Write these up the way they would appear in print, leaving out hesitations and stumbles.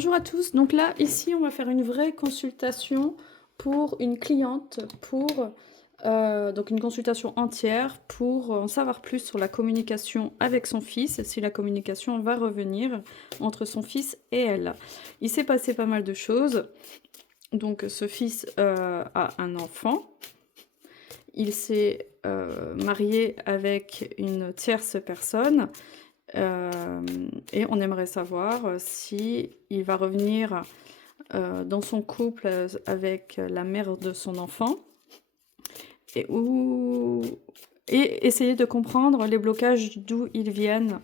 Bonjour à tous. Donc là, ici, on va faire une vraie consultation pour une cliente, donc une consultation entière pour en savoir plus sur la communication avec son fils, si la communication va revenir entre son fils et elle. Il s'est passé pas mal de choses. Donc ce fils a un enfant. Il s'est marié avec une tierce personne. Et on aimerait savoir si il va revenir dans son couple avec la mère de son enfant et, et essayer de comprendre les blocages d'où ils viennent,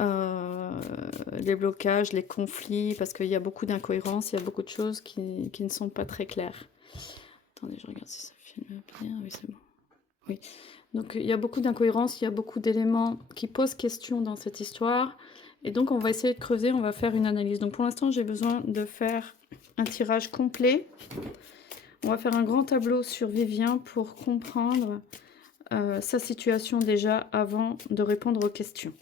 les blocages, les conflits, parce qu'il y a beaucoup d'incohérences, il y a beaucoup de choses qui ne sont pas très claires. Attendez, je regarde si ça filme bien. Oui, c'est bon. Oui. Donc il y a beaucoup d'incohérences, il y a beaucoup d'éléments qui posent question dans cette histoire. Et donc on va essayer de creuser, on va faire une analyse. Donc pour l'instant j'ai besoin de faire un tirage complet. On va faire un grand tableau sur Vivien pour comprendre sa situation déjà avant de répondre aux questions.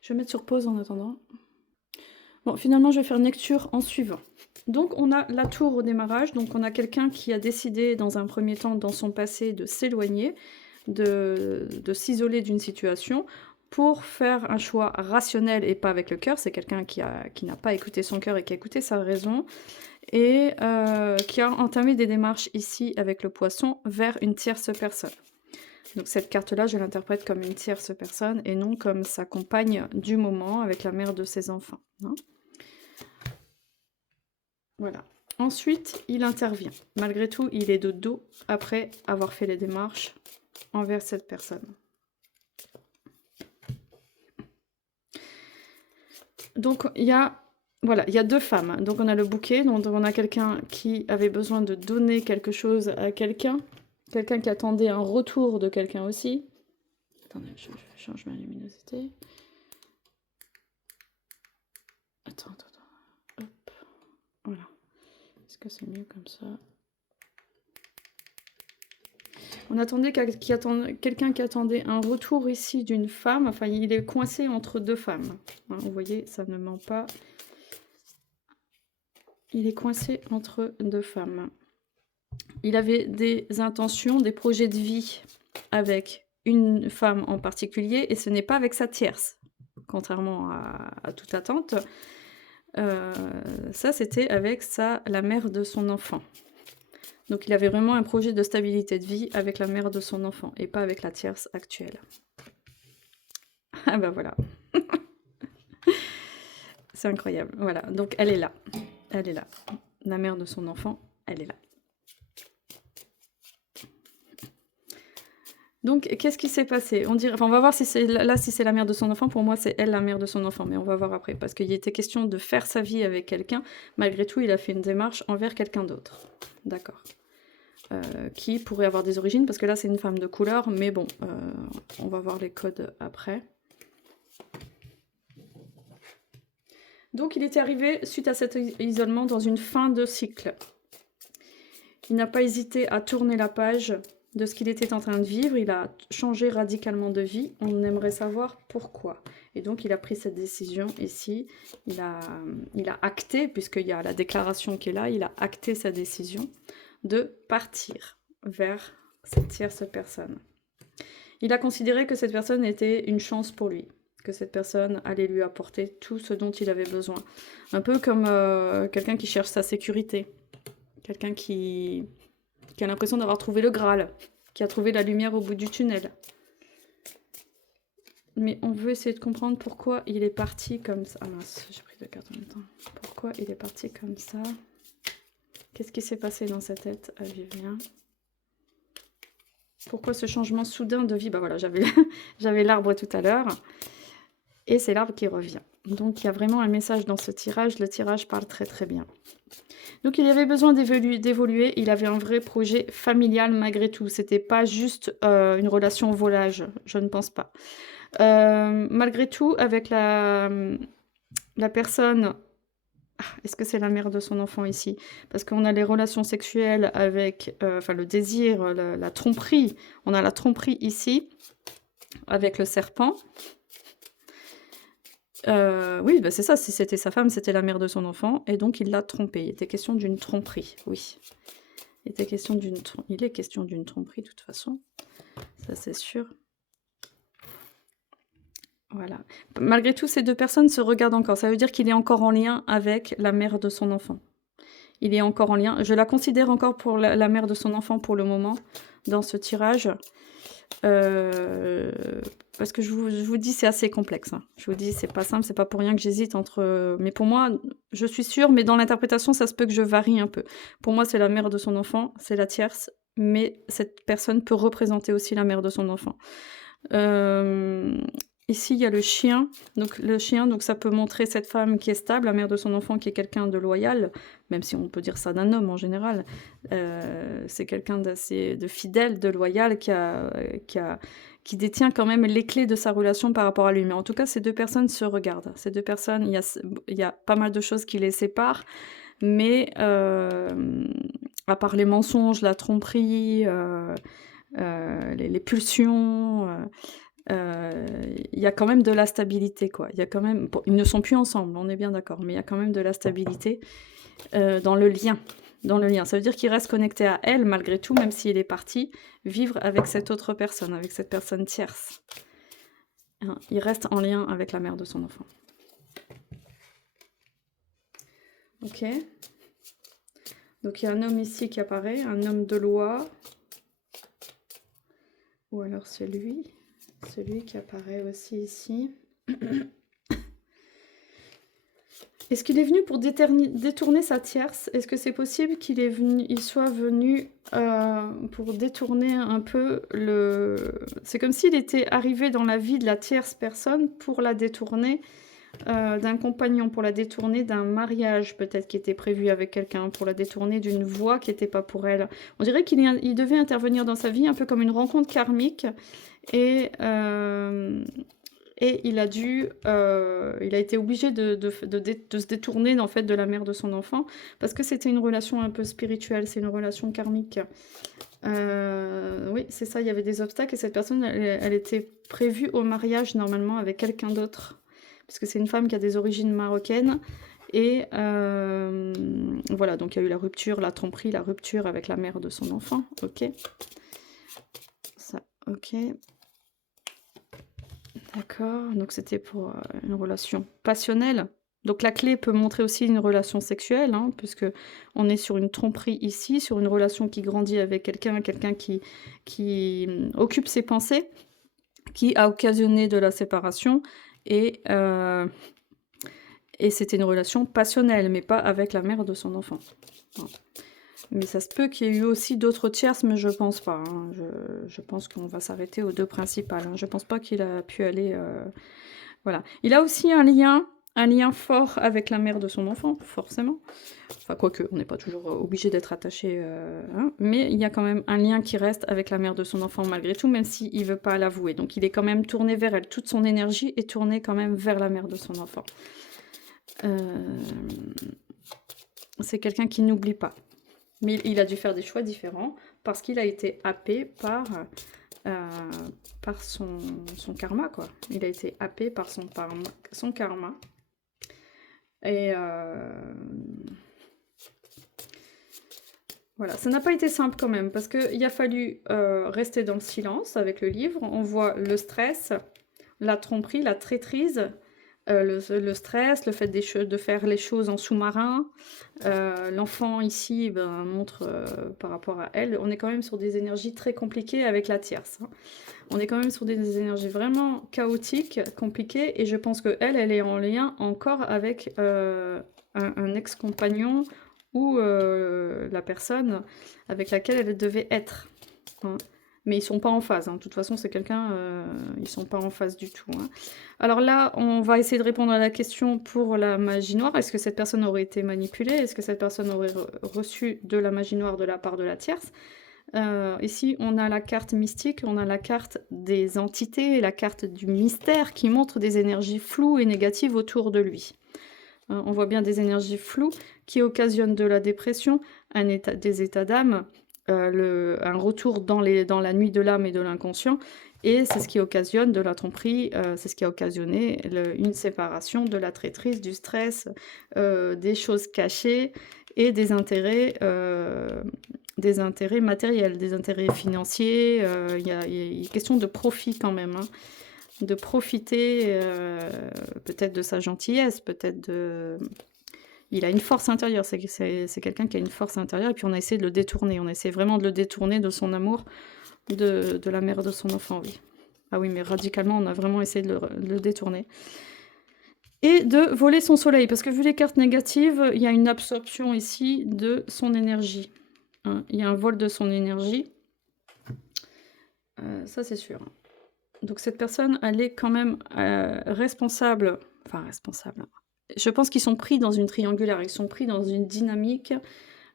Je vais mettre sur pause en attendant. Bon, finalement, je vais faire une lecture en suivant. Donc, on a la tour au démarrage. Donc, on a quelqu'un qui a décidé, dans un premier temps, dans son passé, de s'éloigner, de s'isoler d'une situation pour faire un choix rationnel et pas avec le cœur. C'est quelqu'un qui n'a pas écouté son cœur et qui a écouté sa raison et qui a entamé des démarches ici avec le poisson vers une tierce personne. Donc cette carte-là, je l'interprète comme une tierce personne et non comme sa compagne du moment avec la mère de ses enfants. Hein. Voilà. Ensuite, il intervient. Malgré tout, il est de dos après avoir fait les démarches envers cette personne. Donc, il y a deux femmes. Donc, on a le bouquet, donc on a quelqu'un qui avait besoin de donner quelque chose à quelqu'un. Quelqu'un qui attendait un retour de quelqu'un aussi. Attendez, je change ma luminosité. Attends. Hop. Voilà. Est-ce que c'est mieux comme ça? On attendait quelqu'un qui attendait un retour ici d'une femme. Enfin, il est coincé entre deux femmes. Hein, vous voyez, ça ne ment pas. Il est coincé entre deux femmes. Il avait des intentions, des projets de vie avec une femme en particulier, et ce n'est pas avec sa tierce, contrairement à toute attente. Ça, c'était avec la mère de son enfant. Donc il avait vraiment un projet de stabilité de vie avec la mère de son enfant, et pas avec la tierce actuelle. Ah bah voilà. C'est incroyable. Voilà, donc elle est là. Elle est là. La mère de son enfant, elle est là. Donc, qu'est-ce qui s'est passé? On va voir si c'est si c'est la mère de son enfant. Pour moi, c'est elle la mère de son enfant, mais on va voir après. Parce qu'il était question de faire sa vie avec quelqu'un. Malgré tout, il a fait une démarche envers quelqu'un d'autre. D'accord. Qui pourrait avoir des origines, parce que là, c'est une femme de couleur. Mais bon, on va voir les codes après. Donc, il était arrivé, suite à cet isolement, dans une fin de cycle. Il n'a pas hésité à tourner la page de ce qu'il était en train de vivre. Il a changé radicalement de vie. On aimerait savoir pourquoi. Et donc, il a pris cette décision ici. Il a acté, puisqu'il y a la déclaration qui est là, il a acté sa décision de partir vers cette tierce personne. Il a considéré que cette personne était une chance pour lui, que cette personne allait lui apporter tout ce dont il avait besoin. Un peu comme quelqu'un qui cherche sa sécurité. Quelqu'un qui a l'impression d'avoir trouvé le Graal, qui a trouvé la lumière au bout du tunnel. Mais on veut essayer de comprendre pourquoi il est parti comme ça. Ah mince, j'ai pris deux cartes en même temps. Pourquoi il est parti comme ça? Qu'est-ce qui s'est passé dans sa tête à Vivien? Pourquoi ce changement soudain de vie? Bah voilà, j'avais l'arbre tout à l'heure. et c'est l'arbre qui revient. Donc il y a vraiment un message dans ce tirage, le tirage parle très très bien. Donc il avait besoin d'évoluer, il avait un vrai projet familial malgré tout, c'était pas juste une relation au volage, je ne pense pas. Malgré tout, avec la personne, est-ce que c'est la mère de son enfant ici? Parce qu'on a les relations sexuelles avec, enfin le désir, la tromperie, on a la tromperie ici, avec le serpent. Oui, bah c'est ça, si c'était sa femme, c'était la mère de son enfant, et donc il l'a trompée. Il était question d'une tromperie, oui. Il est question d'une tromperie, de toute façon, ça c'est sûr. Voilà. Malgré tout, ces deux personnes se regardent encore. Ça veut dire qu'il est encore en lien avec la mère de son enfant. Il est encore en lien. Je la considère encore pour la mère de son enfant pour le moment, dans ce tirage. Parce que je vous dis, c'est assez complexe. Hein. Je vous dis, c'est pas simple, c'est pas pour rien que j'hésite entre... Mais pour moi, je suis sûre, mais dans l'interprétation, ça se peut que je varie un peu. Pour moi, c'est la mère de son enfant, c'est la tierce, mais cette personne peut représenter aussi la mère de son enfant. Ici, il y a le chien. Donc, le chien, donc ça peut montrer cette femme qui est stable, la mère de son enfant qui est quelqu'un de loyal, même si on peut dire ça d'un homme en général. C'est quelqu'un de fidèle, de loyal, qui détient quand même les clés de sa relation par rapport à lui. Mais en tout cas, ces deux personnes se regardent. Ces deux personnes, il y a pas mal de choses qui les séparent, mais à part les mensonges, la tromperie, les pulsions... il y a quand même de la stabilité, quoi. Il y a quand même... Bon, ils ne sont plus ensemble, on est bien d'accord, mais il y a quand même de la stabilité dans le lien. Dans le lien. Ça veut dire qu'il reste connecté à elle, malgré tout, même s'il est parti vivre avec cette autre personne, avec cette personne tierce. Hein, il reste en lien avec la mère de son enfant. Ok. Donc il y a un homme ici qui apparaît, un homme de loi. Ou alors c'est lui. Celui qui apparaît aussi ici. Est-ce qu'il est venu pour détourner sa tierce? Est-ce que c'est possible qu'il soit venu pour détourner un peu le... C'est comme s'il était arrivé dans la vie de la tierce personne pour la détourner d'un compagnon, pour la détourner d'un mariage peut-être qui était prévu avec quelqu'un, pour la détourner d'une voie qui n'était pas pour elle. On dirait qu'il devait intervenir dans sa vie un peu comme une rencontre karmique et il a été obligé de se détourner en fait de la mère de son enfant parce que c'était une relation un peu spirituelle, c'est une relation karmique. Oui, c'est ça, il y avait des obstacles et cette personne, elle était prévue au mariage normalement avec quelqu'un d'autre. Parce que c'est une femme qui a des origines marocaines. Et voilà, donc il y a eu la rupture, la tromperie, la rupture avec la mère de son enfant. Ok. Ça, ok. D'accord, donc c'était pour une relation passionnelle. Donc la clé peut montrer aussi une relation sexuelle, hein, puisque on est sur une tromperie ici, sur une relation qui grandit avec quelqu'un qui occupe ses pensées, qui a occasionné de la séparation, et c'était une relation passionnelle, mais pas avec la mère de son enfant. Voilà. Mais ça se peut qu'il y ait eu aussi d'autres tierces, mais je pense pas. Hein. Je pense qu'on va s'arrêter aux deux principales. Hein. Je pense pas qu'il a pu aller... Voilà. Il a aussi un lien fort avec la mère de son enfant, forcément. Enfin, quoique, on n'est pas toujours obligé d'être attaché. Hein. Mais il y a quand même un lien qui reste avec la mère de son enfant, malgré tout, même s'il ne veut pas l'avouer. Donc il est quand même tourné vers elle. Toute son énergie est tournée quand même vers la mère de son enfant. C'est quelqu'un qui n'oublie pas. Mais il a dû faire des choix différents parce qu'il a été happé par son karma, quoi. Il a été happé par son karma. Et voilà, ça n'a pas été simple quand même parce qu'il a fallu rester dans le silence avec le livre. On voit le stress, la tromperie, la traîtrise, le stress, le fait de faire les choses en sous-marin. L'enfant ici montre par rapport à elle, on est quand même sur des énergies très compliquées avec la tierce. Hein. On est quand même sur des énergies vraiment chaotiques, compliquées, et je pense qu'elle est en lien encore avec un ex-compagnon ou la personne avec laquelle elle devait être. Hein. mais ils sont pas en phase, hein. De toute façon, c'est quelqu'un, ils sont pas en phase du tout, hein. Alors là, on va essayer de répondre à la question pour la magie noire. Est-ce que cette personne aurait été manipulée? Est-ce que cette personne aurait reçu de la magie noire de la part de la tierce? Ici, on a la carte mystique, on a la carte des entités, la carte du mystère qui montre des énergies floues et négatives autour de lui. On voit bien des énergies floues qui occasionnent de la dépression, des états d'âme, un retour dans la nuit de l'âme et de l'inconscient, et c'est ce qui occasionne de la tromperie, c'est ce qui a occasionné une séparation, de la traîtrise, du stress, des choses cachées et des intérêts matériels, des intérêts financiers. Il y a question de profit quand même, hein. De profiter peut-être de sa gentillesse, peut-être de... Il a une force intérieure, c'est quelqu'un qui a une force intérieure, et puis on a essayé de le détourner, on essaie vraiment de le détourner de son amour, de la mère de son enfant, oui. Ah oui, mais radicalement, on a vraiment essayé de le détourner. Et de voler son soleil, parce que vu les cartes négatives, il y a une absorption ici de son énergie. Hein. Il y a un vol de son énergie. Ça, c'est sûr. Donc cette personne, elle est quand même responsable. Enfin, responsable. Je pense qu'ils sont pris dans une triangulaire, ils sont pris dans une dynamique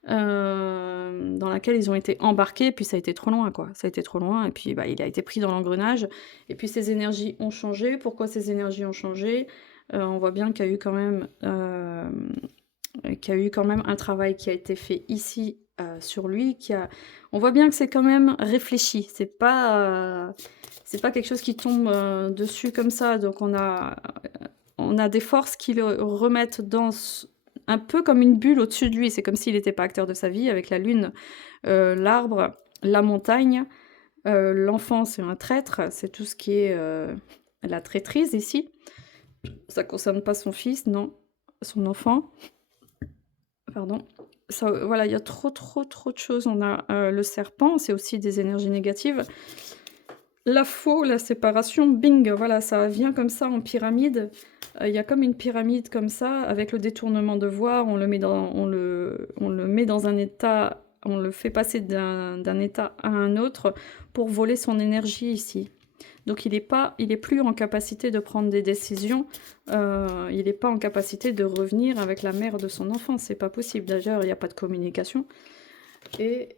dans laquelle ils ont été embarqués, puis ça a été trop loin, quoi. Ça a été trop loin, et puis bah, il a été pris dans l'engrenage, et puis ses énergies ont changé. Pourquoi ces énergies ont changé? On voit bien qu'il y a eu quand même un travail qui a été fait ici sur lui. On voit bien que c'est quand même réfléchi. C'est pas quelque chose qui tombe dessus comme ça. Donc on a des forces qui le remettent dans un peu comme une bulle au-dessus de lui. C'est comme s'il n'était pas acteur de sa vie, avec la lune, l'arbre, la montagne. L'enfant, c'est un traître. C'est tout ce qui est la traîtrise ici. Ça concerne pas son fils, non. Son enfant. Pardon. Ça, voilà, il y a trop de choses. On a le serpent, c'est aussi des énergies négatives. La faux, la séparation, bing, voilà, ça vient comme ça en pyramide. Il y a comme une pyramide comme ça, avec le détournement de voix, on le met dans un état, on le fait passer d'un état à un autre pour voler son énergie ici. Donc il est plus en capacité de prendre des décisions, il n'est pas en capacité de revenir avec la mère de son enfant, c'est pas possible. D'ailleurs, il n'y a pas de communication. Et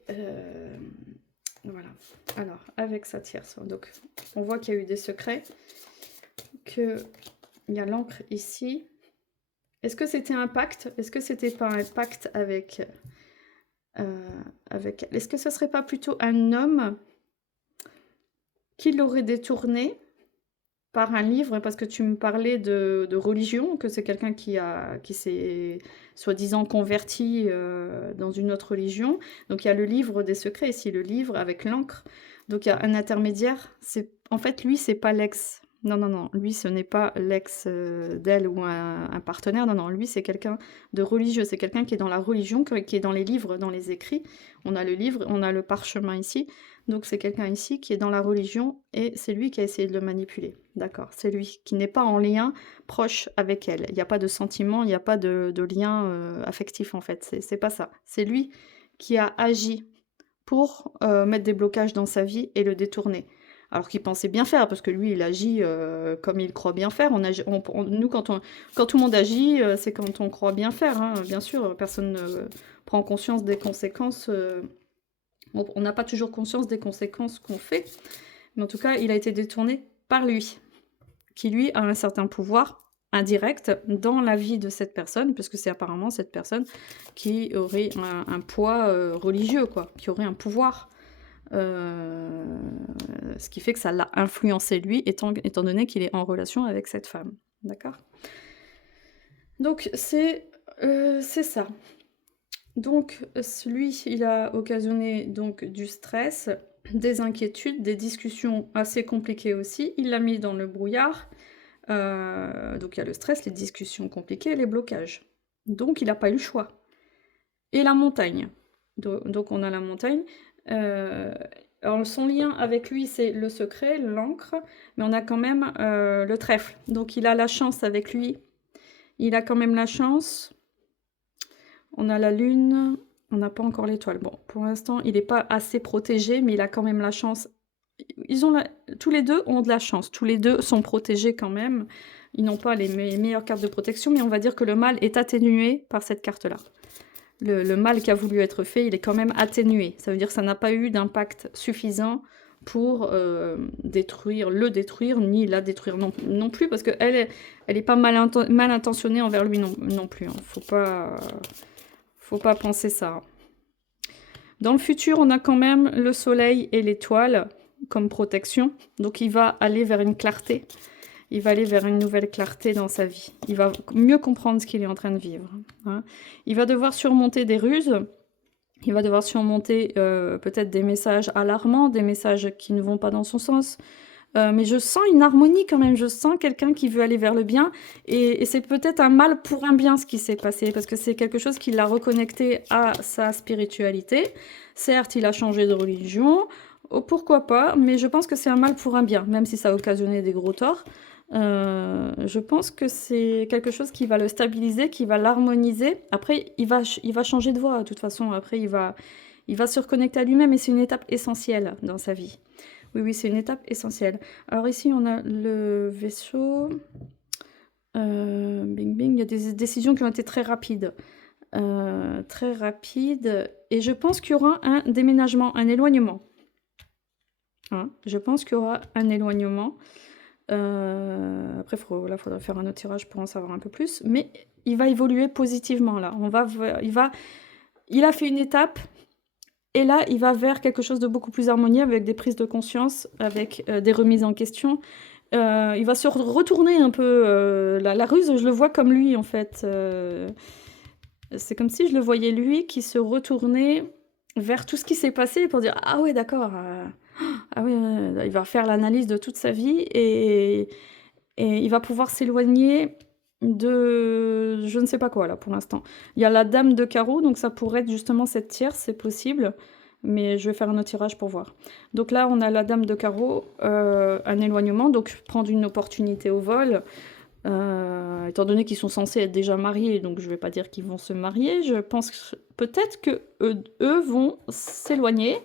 voilà. Alors, avec sa tierce, donc on voit qu'il y a eu des secrets, qu'il y a l'encre ici. Est-ce que c'était un pacte? Est-ce que c'était pas un pacte avec... Est-ce que ce serait pas plutôt un homme qui l'aurait détourné par un livre? Parce que tu me parlais de religion, que c'est quelqu'un qui s'est soi-disant converti dans une autre religion. Donc il y a le livre des secrets ici, le livre avec l'encre. Donc il y a un intermédiaire. En fait, lui, c'est pas l'ex. Non. Lui, ce n'est pas l'ex d'elle ou un partenaire. Non. Lui, c'est quelqu'un de religieux. C'est quelqu'un qui est dans la religion, qui est dans les livres, dans les écrits. On a le livre, on a le parchemin ici. Donc c'est quelqu'un ici qui est dans la religion et c'est lui qui a essayé de le manipuler. D'accord, c'est lui qui n'est pas en lien proche avec elle. Il n'y a pas de sentiment, il n'y a pas de lien affectif en fait. C'est pas ça. C'est lui qui a agi pour mettre des blocages dans sa vie et le détourner. Alors qu'il pensait bien faire, parce que lui, il agit comme il croit bien faire. Nous, quand tout le monde agit, c'est quand on croit bien faire. Hein. Bien sûr, personne ne prend conscience des conséquences. On n'a pas toujours conscience des conséquences qu'on fait, mais en tout cas, il a été détourné par lui, qui lui a un certain pouvoir indirect dans la vie de cette personne, puisque c'est apparemment cette personne qui aurait un poids religieux, quoi, qui aurait un pouvoir. Ce qui fait que ça l'a influencé lui, étant donné qu'il est en relation avec cette femme. D'accord? Donc, c'est ça. Donc, lui, il a occasionné donc du stress, des inquiétudes, des discussions assez compliquées aussi. Il l'a mis dans le brouillard. Donc, il y a le stress, les discussions compliquées, les blocages. Donc, il n'a pas eu le choix. Et la montagne. Donc, on a la montagne. Alors, son lien avec lui, c'est le secret, l'encre, mais on a quand même le trèfle. Donc, il a la chance avec lui. Il a quand même la chance. On a la lune, on n'a pas encore l'étoile. Bon, pour l'instant, il n'est pas assez protégé, mais il a quand même la chance tous les deux ont de la chance, tous les deux sont protégés quand même. Ils n'ont pas les meilleures cartes de protection, mais on va dire que le mal est atténué par cette carte-là. Le mal qui a voulu être fait, il est quand même atténué. Ça veut dire que ça n'a pas eu d'impact suffisant pour détruire, ni la détruire non plus, parce qu'elle elle est pas mal intentionnée envers lui non plus. Hein. Faut pas penser ça. Dans le futur, on a quand même le soleil et l'étoile comme protection. Donc il va aller vers une clarté. Il va aller vers une nouvelle clarté dans sa vie. Il va mieux comprendre ce qu'il est en train de vivre. Hein. Il va devoir surmonter des ruses. Il va devoir surmonter peut-être des messages alarmants, des messages qui ne vont pas dans son sens. Mais je sens une harmonie quand même, je sens quelqu'un qui veut aller vers le bien, et c'est peut-être un mal pour un bien ce qui s'est passé, parce que c'est quelque chose qui l'a reconnecté à sa spiritualité. Certes, il a changé de religion, pourquoi pas, mais je pense que c'est un mal pour un bien, même si ça a occasionné des gros torts. Je pense que c'est quelque chose qui va le stabiliser, qui va l'harmoniser. Après, il va changer de voie, de toute façon. Après, il va se reconnecter à lui-même, et c'est une étape essentielle dans sa vie. Oui, oui, c'est une étape essentielle. Alors ici, on a le vaisseau. Bing, bing. Il y a des décisions qui ont été très rapides. Très rapides. Et je pense qu'il y aura un déménagement, un éloignement. Hein, je pense qu'il y aura un éloignement. Après, là, il faudra faire un autre tirage pour en savoir un peu plus. Mais il va évoluer positivement, là. Il a fait une étape. Et là, il va vers quelque chose de beaucoup plus harmonieux, avec des prises de conscience, avec des remises en question. Il va se retourner un peu. La ruse, je le vois comme lui, en fait. C'est comme si je le voyais, lui, qui se retournait vers tout ce qui s'est passé pour dire « Ah ouais, d'accord. Ah ouais, il va faire l'analyse de toute sa vie et il va pouvoir s'éloigner de je ne sais pas quoi, là, pour l'instant. Il y a la dame de carreau, donc ça pourrait être justement cette tierce, c'est possible. Mais je vais faire un autre tirage pour voir. Donc là, on a la dame de carreau, un éloignement, donc prendre une opportunité au vol. Étant donné qu'ils sont censés être déjà mariés, donc je ne vais pas dire qu'ils vont se marier, je pense peut-être que eux vont s'éloigner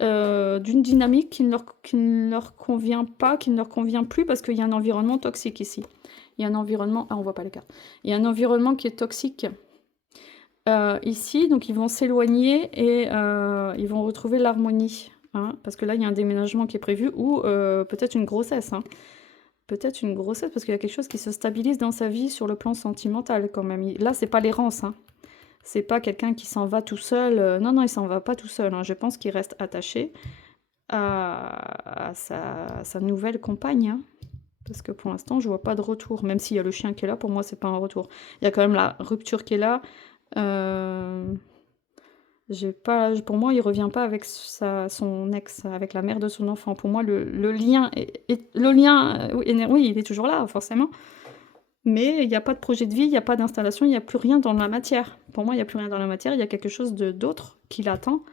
d'une dynamique qui ne leur convient pas, qui ne leur convient plus, parce qu'il y a un environnement toxique ici. Il y a un environnement... Ah, on voit pas les cartes. Il y a un environnement qui est toxique ici, donc ils vont s'éloigner et ils vont retrouver l'harmonie. Hein, parce que là, il y a un déménagement qui est prévu, ou peut-être une grossesse. Hein. Peut-être une grossesse, parce qu'il y a quelque chose qui se stabilise dans sa vie sur le plan sentimental quand même. Là, c'est pas l'errance. Hein. C'est pas quelqu'un qui s'en va tout seul. Non, il s'en va pas tout seul. Hein. Je pense qu'il reste attaché à sa nouvelle compagne. Hein. Parce que pour l'instant, je vois pas de retour. Même s'il y a le chien qui est là, pour moi, c'est pas un retour. Il y a quand même la rupture qui est là. Pour moi, il revient pas avec son ex, avec la mère de son enfant. Pour moi, le lien, oui, il est toujours là, forcément. Mais il n'y a pas de projet de vie, il n'y a pas d'installation, il n'y a plus rien dans la matière. Pour moi, il n'y a plus rien dans la matière, il y a quelque chose d'autre qui l'attend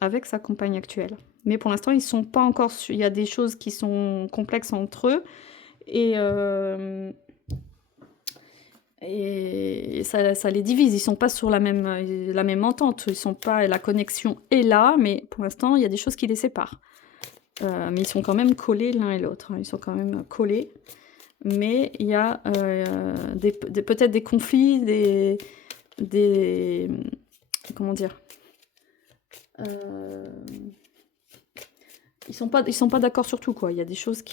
avec sa compagne actuelle. Mais pour l'instant, ils sont pas encore... Il y a des choses qui sont complexes entre eux. Et ça les divise. Ils sont pas sur la même entente. Ils sont pas... La connexion est là, mais pour l'instant, il y a des choses qui les séparent. Mais ils sont quand même collés l'un et l'autre. Hein. Ils sont quand même collés. Mais il y a peut-être des conflits, comment dire, ils sont pas d'accord sur tout, quoi. Il y a des choses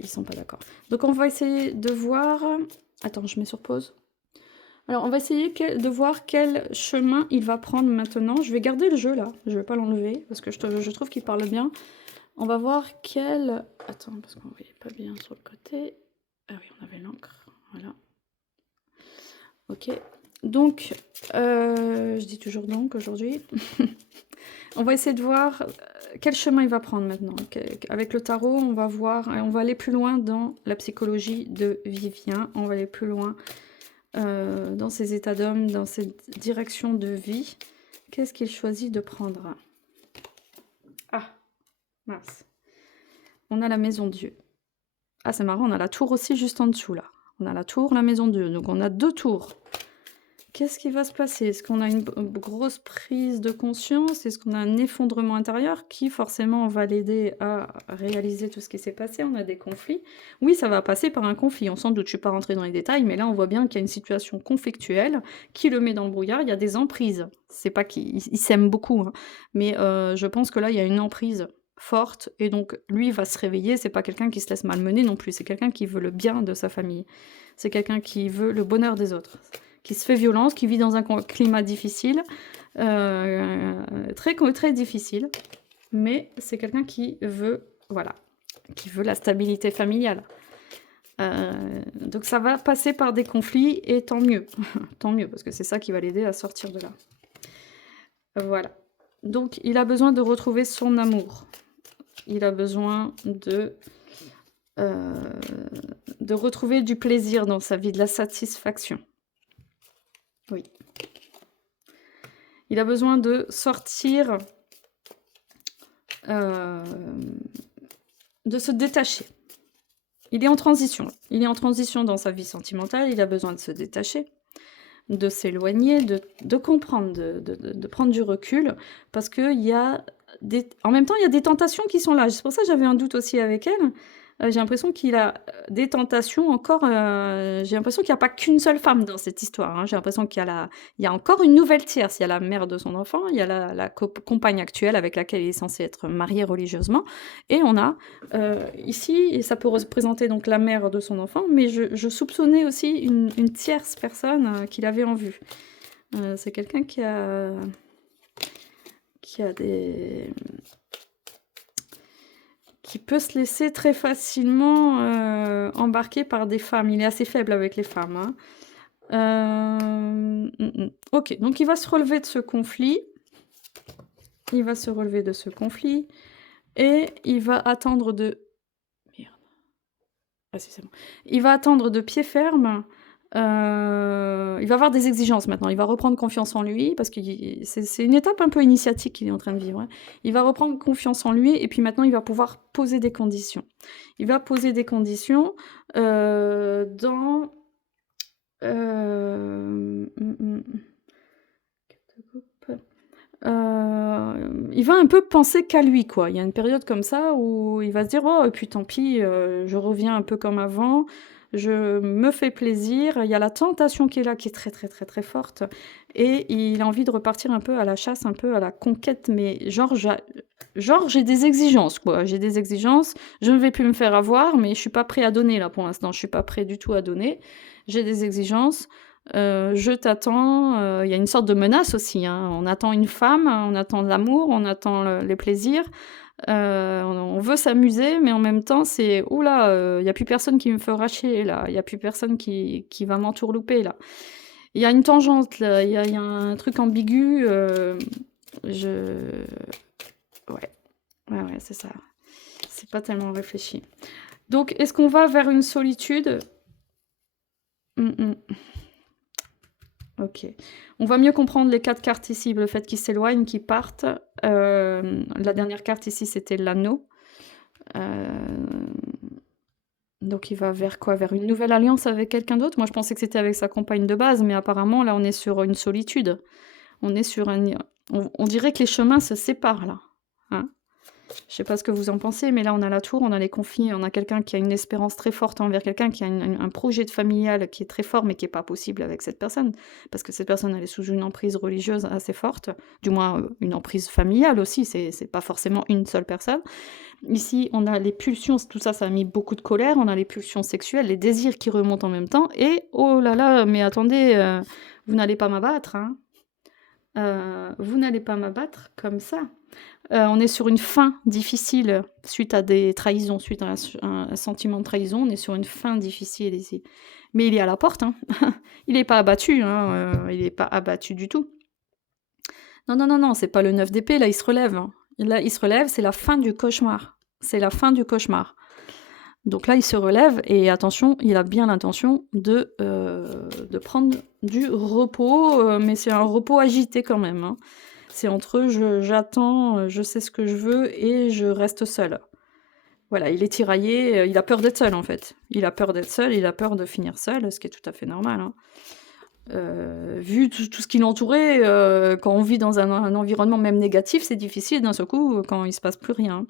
ils sont pas d'accord. Donc on va essayer de voir... Attends, je mets sur pause. Alors on va essayer de voir quel chemin il va prendre maintenant. Je vais garder le jeu là, je vais pas l'enlever parce que je trouve qu'il parle bien. On va voir quel... Attends, parce qu'on ne voyait pas bien sur le côté. Ah oui, on avait l'encre. Voilà. Ok. Donc, je dis toujours donc aujourd'hui. On va essayer de voir quel chemin il va prendre maintenant. Avec le tarot, on va voir, on va aller plus loin dans la psychologie de Vivien. On va aller plus loin dans ses états d'homme, dans ses directions de vie. Qu'est-ce qu'il choisit de prendre? Ah, mince. On a la maison Dieu. Ah, c'est marrant, on a la tour aussi juste en dessous, là. On a la tour, la maison Dieu. Donc, on a deux tours. qu'est-ce qui va se passer? Est-ce qu'on a une grosse prise de conscience? Est-ce qu'on a un effondrement intérieur qui forcément va l'aider à réaliser tout ce qui s'est passé? On a des conflits. Oui, ça va passer par un conflit, on s'en doute, je ne suis pas rentrée dans les détails, mais là on voit bien qu'il y a une situation conflictuelle qui le met dans le brouillard, il y a des emprises. C'est pas qu'il s'aime beaucoup, hein, mais je pense que là il y a une emprise forte et donc lui il va se réveiller, c'est pas quelqu'un qui se laisse malmener non plus, c'est quelqu'un qui veut le bien de sa famille. C'est quelqu'un qui veut le bonheur des autres, qui se fait violence, qui vit dans un climat difficile, très difficile, mais c'est quelqu'un qui veut, voilà, qui veut la stabilité familiale. Donc ça va passer par des conflits et tant mieux, tant mieux, parce que c'est ça qui va l'aider à sortir de là. Voilà. Donc il a besoin de retrouver son amour. Il a besoin de retrouver du plaisir dans sa vie, de la satisfaction. Oui. Il a besoin de sortir, de se détacher. Il est en transition. Il est en transition dans sa vie sentimentale, il a besoin de se détacher, de s'éloigner, de comprendre, de prendre du recul, parce qu'il y a en même temps, il y a des tentations qui sont là. C'est pour ça que j'avais un doute aussi avec elle. J'ai l'impression qu'il a des tentations encore. J'ai l'impression qu'il n'y a pas qu'une seule femme dans cette histoire, hein. J'ai l'impression qu'il y a encore une nouvelle tierce. Il y a la mère de son enfant, il y a la compagne actuelle avec laquelle il est censé être marié religieusement. Et on a ici, et ça peut représenter donc la mère de son enfant, mais je soupçonnais aussi une tierce personne qu'il avait en vue. C'est quelqu'un qui a qui peut se laisser très facilement embarquer par des femmes. Il est assez faible avec les femmes, hein. Ok, donc il va se relever de ce conflit. Il va se relever de ce conflit. Et il va attendre de... Merde. Ah si, c'est bon. Il va attendre de pied ferme. Il va avoir des exigences maintenant, il va reprendre confiance en lui, parce que c'est une étape un peu initiatique qu'il est en train de vivre, hein. Il va reprendre confiance en lui, et puis maintenant il va pouvoir poser des conditions. Il va poser des conditions dans... il va un peu penser qu'à lui, quoi. Il y a une période comme ça où il va se dire « Oh, et puis tant pis, je reviens un peu comme avant ». Je me fais plaisir, il y a la tentation qui est là, qui est très très très très forte, et il a envie de repartir un peu à la chasse, un peu à la conquête, mais genre j'ai des exigences, quoi, j'ai des exigences, je ne vais plus me faire avoir, mais je suis pas prêt à donner là pour l'instant, je suis pas prêt du tout à donner, j'ai des exigences, je t'attends, il y a une sorte de menace aussi, hein. On attend une femme, on attend de l'amour, on attend les plaisirs, on veut s'amuser, mais en même temps, c'est « Oula, il n'y a plus personne qui me fera chier, là. Il n'y a plus personne qui va m'entourlouper, là. » Il y a une tangente, là. Il y a un truc ambigu. Ouais, c'est ça. C'est pas tellement réfléchi. Donc, est-ce qu'on va vers une solitude? Ok. On va mieux comprendre les 4 cartes ici, le fait qu'ils s'éloignent, qu'ils partent. La dernière carte ici, c'était l'anneau. Donc il va vers quoi? Vers une nouvelle alliance avec quelqu'un d'autre? Moi, je pensais que c'était avec sa compagne de base, mais apparemment, là, on est sur une solitude. On est sur un... On dirait que les chemins se séparent, là. Hein? Je sais pas ce que vous en pensez, mais là, on a la tour, on a les conflits, on a quelqu'un qui a une espérance très forte envers quelqu'un, qui a un projet de familial qui est très fort, mais qui n'est pas possible avec cette personne, parce que cette personne, elle est sous une emprise religieuse assez forte, du moins une emprise familiale aussi, c'est pas forcément une seule personne. Ici, on a les pulsions, tout ça, ça a mis beaucoup de colère, on a les pulsions sexuelles, les désirs qui remontent en même temps, et oh là là, mais attendez, vous n'allez pas m'abattre, hein. Vous n'allez pas m'abattre comme ça. On est sur une fin difficile suite à des trahisons, suite à un sentiment de trahison, on est sur une fin difficile ici. Mais il est à la porte, hein. Il n'est pas abattu, hein. Il n'est pas abattu du tout. Non, c'est pas le 9 d'épée, là il se relève, hein. Là il se relève, c'est la fin du cauchemar. C'est la fin du cauchemar. Donc là il se relève, et attention, il a bien l'intention de prendre du repos, mais c'est un repos agité quand même, hein. C'est entre j'attends, je sais ce que je veux et je reste seul. Voilà, il est tiraillé, il a peur d'être seul en fait. Il a peur d'être seul, il a peur de finir seul, ce qui est tout à fait normal, hein. Vu tout ce qui l'entourait, quand on vit dans un environnement même négatif, c'est difficile d'un seul coup, quand il se passe plus rien.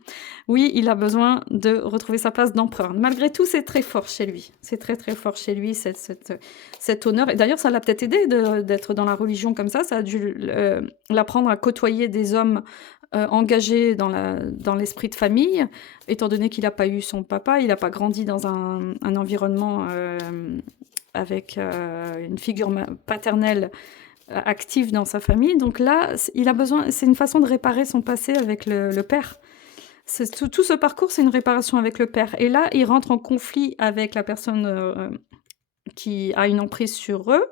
Oui, il a besoin de retrouver sa place d'empereur. Malgré tout, c'est très fort chez lui. C'est très, très fort chez lui, cet honneur et d'ailleurs, ça l'a peut-être aidé d'être dans la religion comme ça a dû l'apprendre à côtoyer des hommes, engagés dans l'esprit de famille, étant donné qu'il a pas eu son papa, il a pas grandi dans un environnement, avec une figure paternelle active dans sa famille. Donc là, il a besoin, c'est une façon de réparer son passé avec le père. Tout ce parcours, c'est une réparation avec le père. Et là, il rentre en conflit avec la personne qui a une emprise sur eux.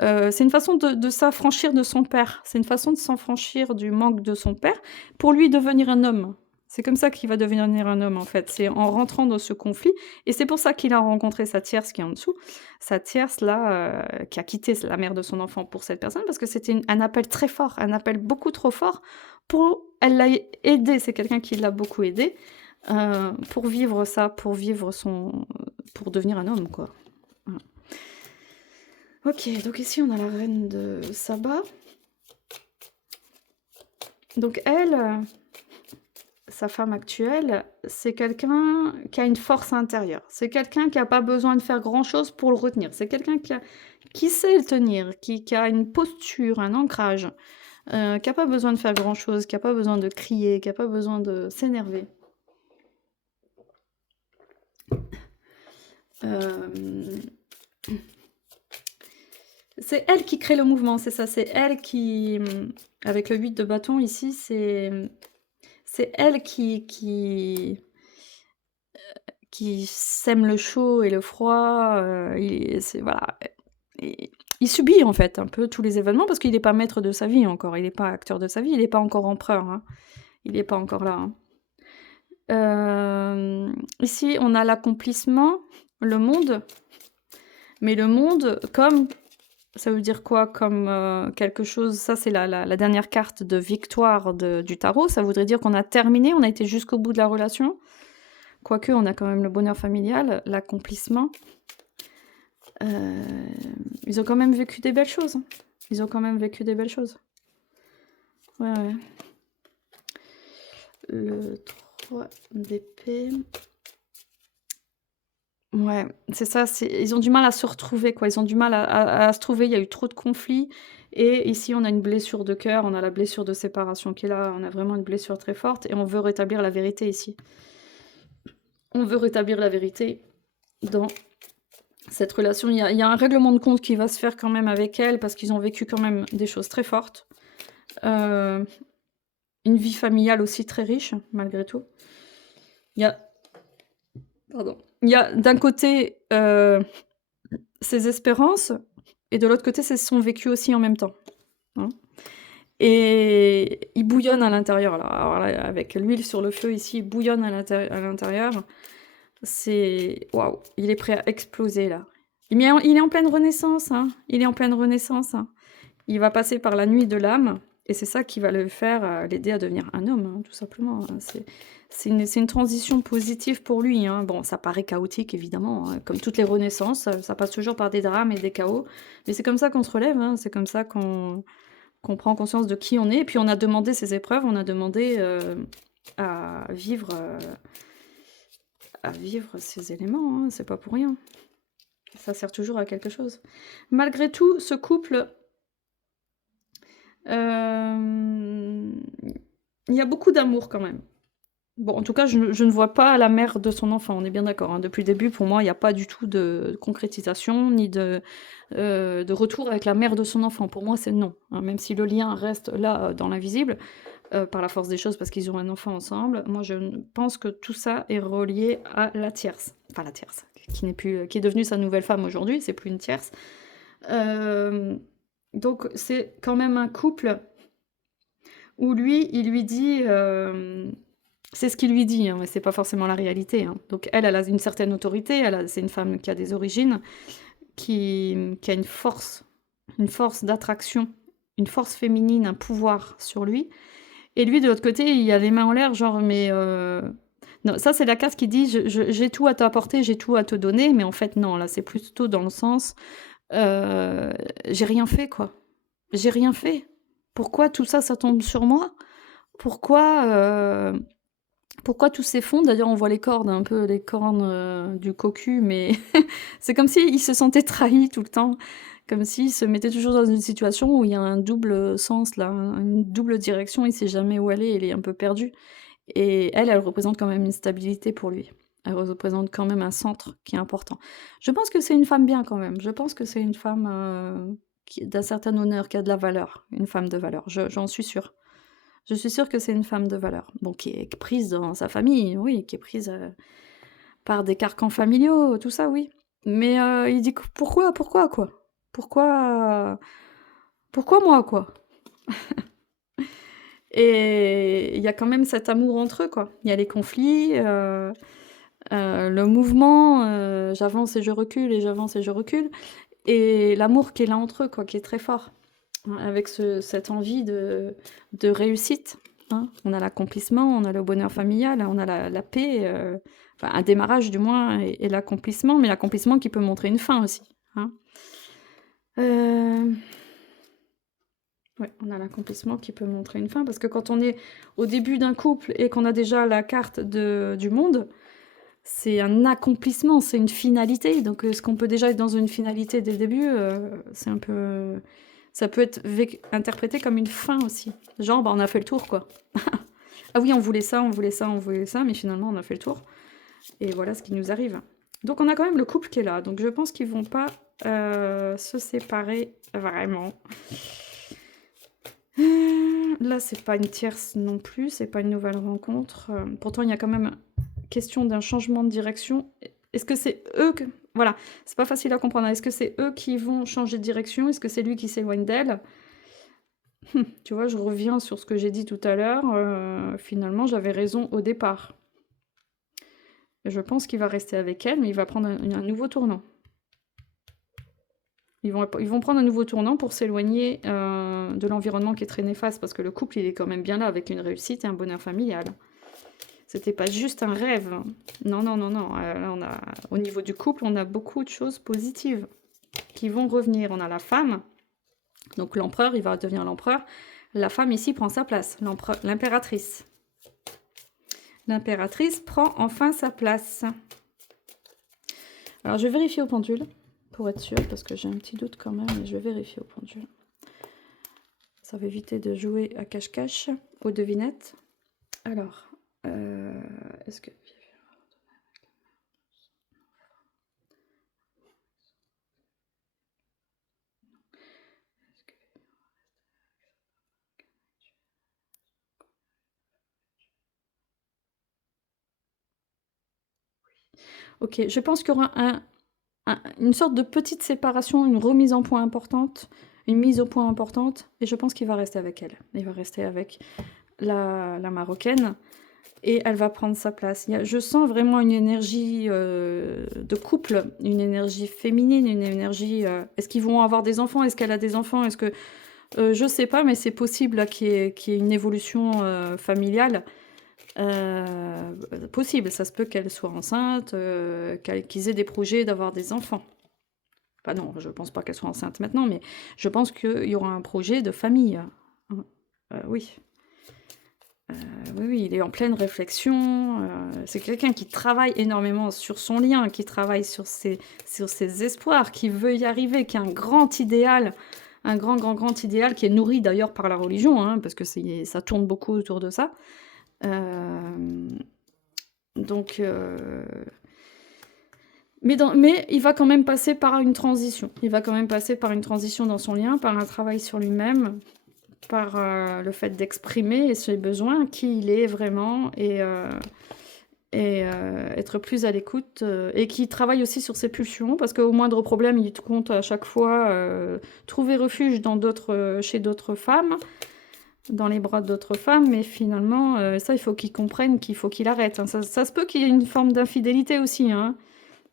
C'est une façon de s'affranchir de son père. C'est une façon de s'affranchir du manque de son père pour lui devenir un homme. C'est comme ça qu'il va devenir un homme, en fait. C'est en rentrant dans ce conflit. Et c'est pour ça qu'il a rencontré sa tierce qui est en dessous. Sa tierce, là, qui a quitté la mère de son enfant pour cette personne, parce que c'était un appel très fort, un appel beaucoup trop fort. Elle l'a aidé, c'est quelqu'un qui l'a beaucoup aidé pour vivre ça, pour devenir un homme, quoi. Voilà. Ok, donc ici on a la reine de Saba. Donc elle, sa femme actuelle, c'est quelqu'un qui a une force intérieure. C'est quelqu'un qui n'a pas besoin de faire grand-chose pour le retenir. C'est quelqu'un qui sait le tenir, qui a une posture, un ancrage, qui n'a pas besoin de faire grand-chose, qui n'a pas besoin de crier, qui n'a pas besoin de s'énerver. C'est elle qui crée le mouvement, c'est ça. C'est elle qui, avec le 8 de bâton ici, c'est elle qui sème le chaud et le froid. Voilà. Il subit en fait un peu tous les événements parce qu'il n'est pas maître de sa vie encore. Il n'est pas acteur de sa vie. Il n'est pas encore empereur. Hein. Il n'est pas encore là. Hein. Ici, on a l'accomplissement, le monde. Mais le monde, comme ça veut dire quoi? Comme quelque chose, ça c'est la dernière carte de victoire du tarot, ça voudrait dire qu'on a terminé, on a été jusqu'au bout de la relation. Quoique, on a quand même le bonheur familial, l'accomplissement. Ils ont quand même vécu des belles choses. Hein. Ils ont quand même vécu des belles choses. Ouais. Le 3 d'épée. Ouais, c'est ça, ils ont du mal à se retrouver, quoi. Ils ont du mal à se trouver, il y a eu trop de conflits. Et ici, on a une blessure de cœur, on a la blessure de séparation qui est là, on a vraiment une blessure très forte et on veut rétablir la vérité ici. On veut rétablir la vérité dans cette relation. Il y a un règlement de compte qui va se faire quand même avec elle parce qu'ils ont vécu quand même des choses très fortes. Une vie familiale aussi très riche, malgré tout. Il y a d'un côté ses espérances et de l'autre côté c'est son vécu aussi en même temps. Hein. Et il bouillonne à l'intérieur. Alors là, avec l'huile sur le feu ici, il bouillonne à l'intérieur. C'est... Waouh, il est prêt à exploser là. Il est en pleine renaissance. Hein. Il est en pleine renaissance. Hein. Il va passer par la nuit de l'âme. Et c'est ça qui va le faire, l'aider à devenir un homme, hein, tout simplement. C'est une transition positive pour lui. Hein. Bon, ça paraît chaotique, évidemment. Hein. Comme toutes les renaissances, ça passe toujours par des drames et des chaos. Mais c'est comme ça qu'on se relève. Hein. C'est comme ça qu'on prend conscience de qui on est. Et puis on a demandé ces épreuves, on a demandé à vivre ces éléments. Hein. C'est pas pour rien. Ça sert toujours à quelque chose. Malgré tout, ce couple... il y a beaucoup d'amour quand même. Bon, en tout cas, je ne vois pas la mère de son enfant, on est bien d'accord. Hein. Depuis le début, pour moi, il n'y a pas du tout de concrétisation, ni de retour avec la mère de son enfant. Pour moi, c'est non. Hein. Même si le lien reste là, dans l'invisible, par la force des choses, parce qu'ils ont un enfant ensemble, moi, je pense que tout ça est relié à la tierce. Enfin, la tierce, qui est devenue sa nouvelle femme aujourd'hui, c'est plus une tierce. Donc, c'est quand même un couple où lui, il lui dit... c'est ce qu'il lui dit, hein, mais c'est pas forcément la réalité. Hein. Donc elle a une certaine autorité, c'est une femme qui a des origines, qui a une force d'attraction, une force féminine, un pouvoir sur lui. Et lui, de l'autre côté, il a les mains en l'air, genre, mais... Non, ça, c'est la carte qui dit, j'ai tout à t'apporter, j'ai tout à te donner, mais en fait, non, là, c'est plutôt dans le sens... Heu, j'ai rien fait, quoi. J'ai rien fait. Pourquoi tout ça, ça tombe sur moi? Pourquoi, pourquoi tout s'effondre? D'ailleurs, on voit les cornes, un peu les cornes, du cocu, mais c'est comme s'il se sentait trahi tout le temps, comme s'il se mettait toujours dans une situation où il y a un double, sens là, une double direction, il sait jamais où aller, il est un peu perdu et elle, elle représente quand même une stabilité pour lui. Elle représente quand même un centre qui est important. Je pense que c'est une femme bien quand même. Je pense que c'est une femme, qui d'un certain honneur, qui a de la valeur, une femme de valeur. J'en suis sûre. Je suis sûre que c'est une femme de valeur. Bon, qui est prise dans sa famille, oui, qui est prise, par des carcans familiaux, tout ça, oui. Mais, il dit que: «Pourquoi quoi? Pourquoi pourquoi moi quoi?» Et il y a quand même cet amour entre eux, quoi. Il y a les conflits, le mouvement, j'avance et je recule et j'avance et je recule et l'amour qui est là entre eux, quoi, qui est très fort. Avec cette envie de réussite, hein. On a l'accomplissement, on a le bonheur familial, on a la paix, enfin un démarrage du moins et l'accomplissement, mais l'accomplissement qui peut montrer une fin aussi, hein. Hem, ouais, on a l'accomplissement qui peut montrer une fin parce que quand on est au début d'un couple et qu'on a déjà la carte du monde, c'est un accomplissement, c'est une finalité. Donc, est-ce qu'on peut déjà être dans une finalité dès le début? C'est un peu ça peut être interprété comme une fin aussi. Genre, bah, on a fait le tour, quoi. Ah oui, on voulait ça, on voulait ça, on voulait ça, mais finalement, on a fait le tour. Et voilà ce qui nous arrive. Donc, on a quand même le couple qui est là. Donc, je pense qu'ils vont pas se séparer vraiment. Là, c'est pas une tierce non plus, c'est pas une nouvelle rencontre. Pourtant, il y a quand même question d'un changement de direction. Est-ce que c'est eux que... Voilà, c'est pas facile à comprendre. Est-ce que c'est eux qui vont changer de direction? Est-ce que c'est lui qui s'éloigne d'elle? Tu vois, je reviens sur ce que j'ai dit tout à l'heure. Finalement, j'avais raison au départ. Je pense qu'il va rester avec elle, mais il va prendre un nouveau tournant. Ils vont prendre un nouveau tournant pour s'éloigner de l'environnement qui est très néfaste, parce que le couple, il est quand même bien là, avec une réussite et un bonheur familial. C'était pas juste un rêve. Non, non, non, non. Là, au niveau du couple, on a beaucoup de choses positives qui vont revenir. On a la femme, donc l'empereur, il va devenir l'empereur. La femme ici prend sa place, l'impératrice. L'impératrice prend enfin sa place. Alors, je vais vérifier au pendule, pour être sûre, parce que j'ai un petit doute quand même, mais je vais vérifier au pendule. Ça va éviter de jouer à cache-cache, aux devinettes. Alors, est-ce que... Ok, je pense qu'il y aura une sorte de petite séparation, une remise en point importante, une mise au point importante, et je pense qu'il va rester avec elle. Il va rester avec la Marocaine, et elle va prendre sa place. Je sens vraiment une énergie de couple, une énergie féminine, une énergie... est-ce qu'ils vont avoir des enfants? Est-ce qu'elle a des enfants? Est-ce que... je sais pas, mais c'est possible qu'il y ait une évolution familiale. Possible, ça se peut qu'elle soit enceinte, qu'ils aient des projets d'avoir des enfants. Enfin non, je pense pas qu'elle soit enceinte maintenant, mais je pense qu'il y aura un projet de famille. Oui. Oui, oui, il est en pleine réflexion. C'est quelqu'un qui travaille énormément sur son lien, qui travaille sur ses espoirs, qui veut y arriver, qui a un grand idéal, un grand idéal qui est nourri d'ailleurs par la religion, hein, parce que ça tourne beaucoup autour de ça. Donc, mais il va quand même passer par une transition. Il va quand même passer par une transition dans son lien, par un travail sur lui-même, par le fait d'exprimer ses besoins, qui il est vraiment, et être plus à l'écoute, et qui travaille aussi sur ses pulsions, parce qu'au moindre problème, il compte à chaque fois trouver refuge chez d'autres femmes, dans les bras d'autres femmes, mais finalement, ça, il faut qu'il comprenne qu'il faut qu'il arrête, hein. Ça se peut qu'il y ait une forme d'infidélité aussi, hein.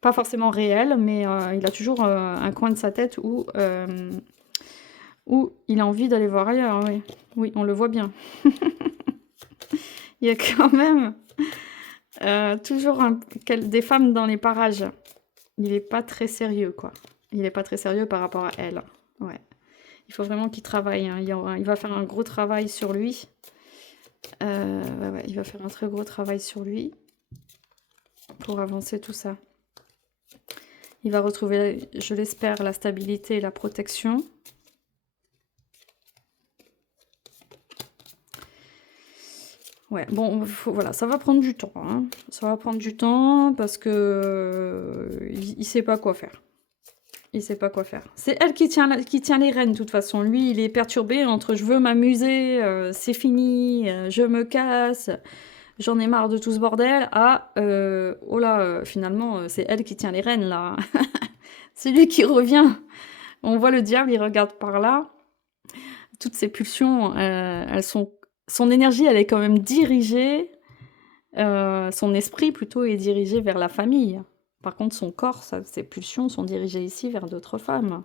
Pas forcément réelle, mais il a toujours un coin de sa tête où il a envie d'aller voir ailleurs, oui. Oui, on le voit bien. Il y a quand même toujours des femmes dans les parages. Il n'est pas très sérieux, quoi. Il n'est pas très sérieux par rapport à elle. Ouais. Il faut vraiment qu'il travaille, hein. Il va faire un gros travail sur lui. Ouais, il va faire un très gros travail sur lui pour avancer tout ça. Il va retrouver, je l'espère, la stabilité et la protection. Ouais, bon, voilà, ça va prendre du temps, hein. Ça va prendre du temps parce que il sait pas quoi faire. Il sait pas quoi faire. C'est elle qui tient les rênes, de toute façon. Lui, il est perturbé entre je veux m'amuser, c'est fini, je me casse, j'en ai marre de tout ce bordel, oh là, finalement, c'est elle qui tient les rênes, là. C'est lui qui revient. On voit le diable, il regarde par là. Toutes ces pulsions, elles sont... Son énergie, elle est quand même dirigée, son esprit plutôt est dirigé vers la famille. Par contre, son corps, ses pulsions sont dirigées ici vers d'autres femmes.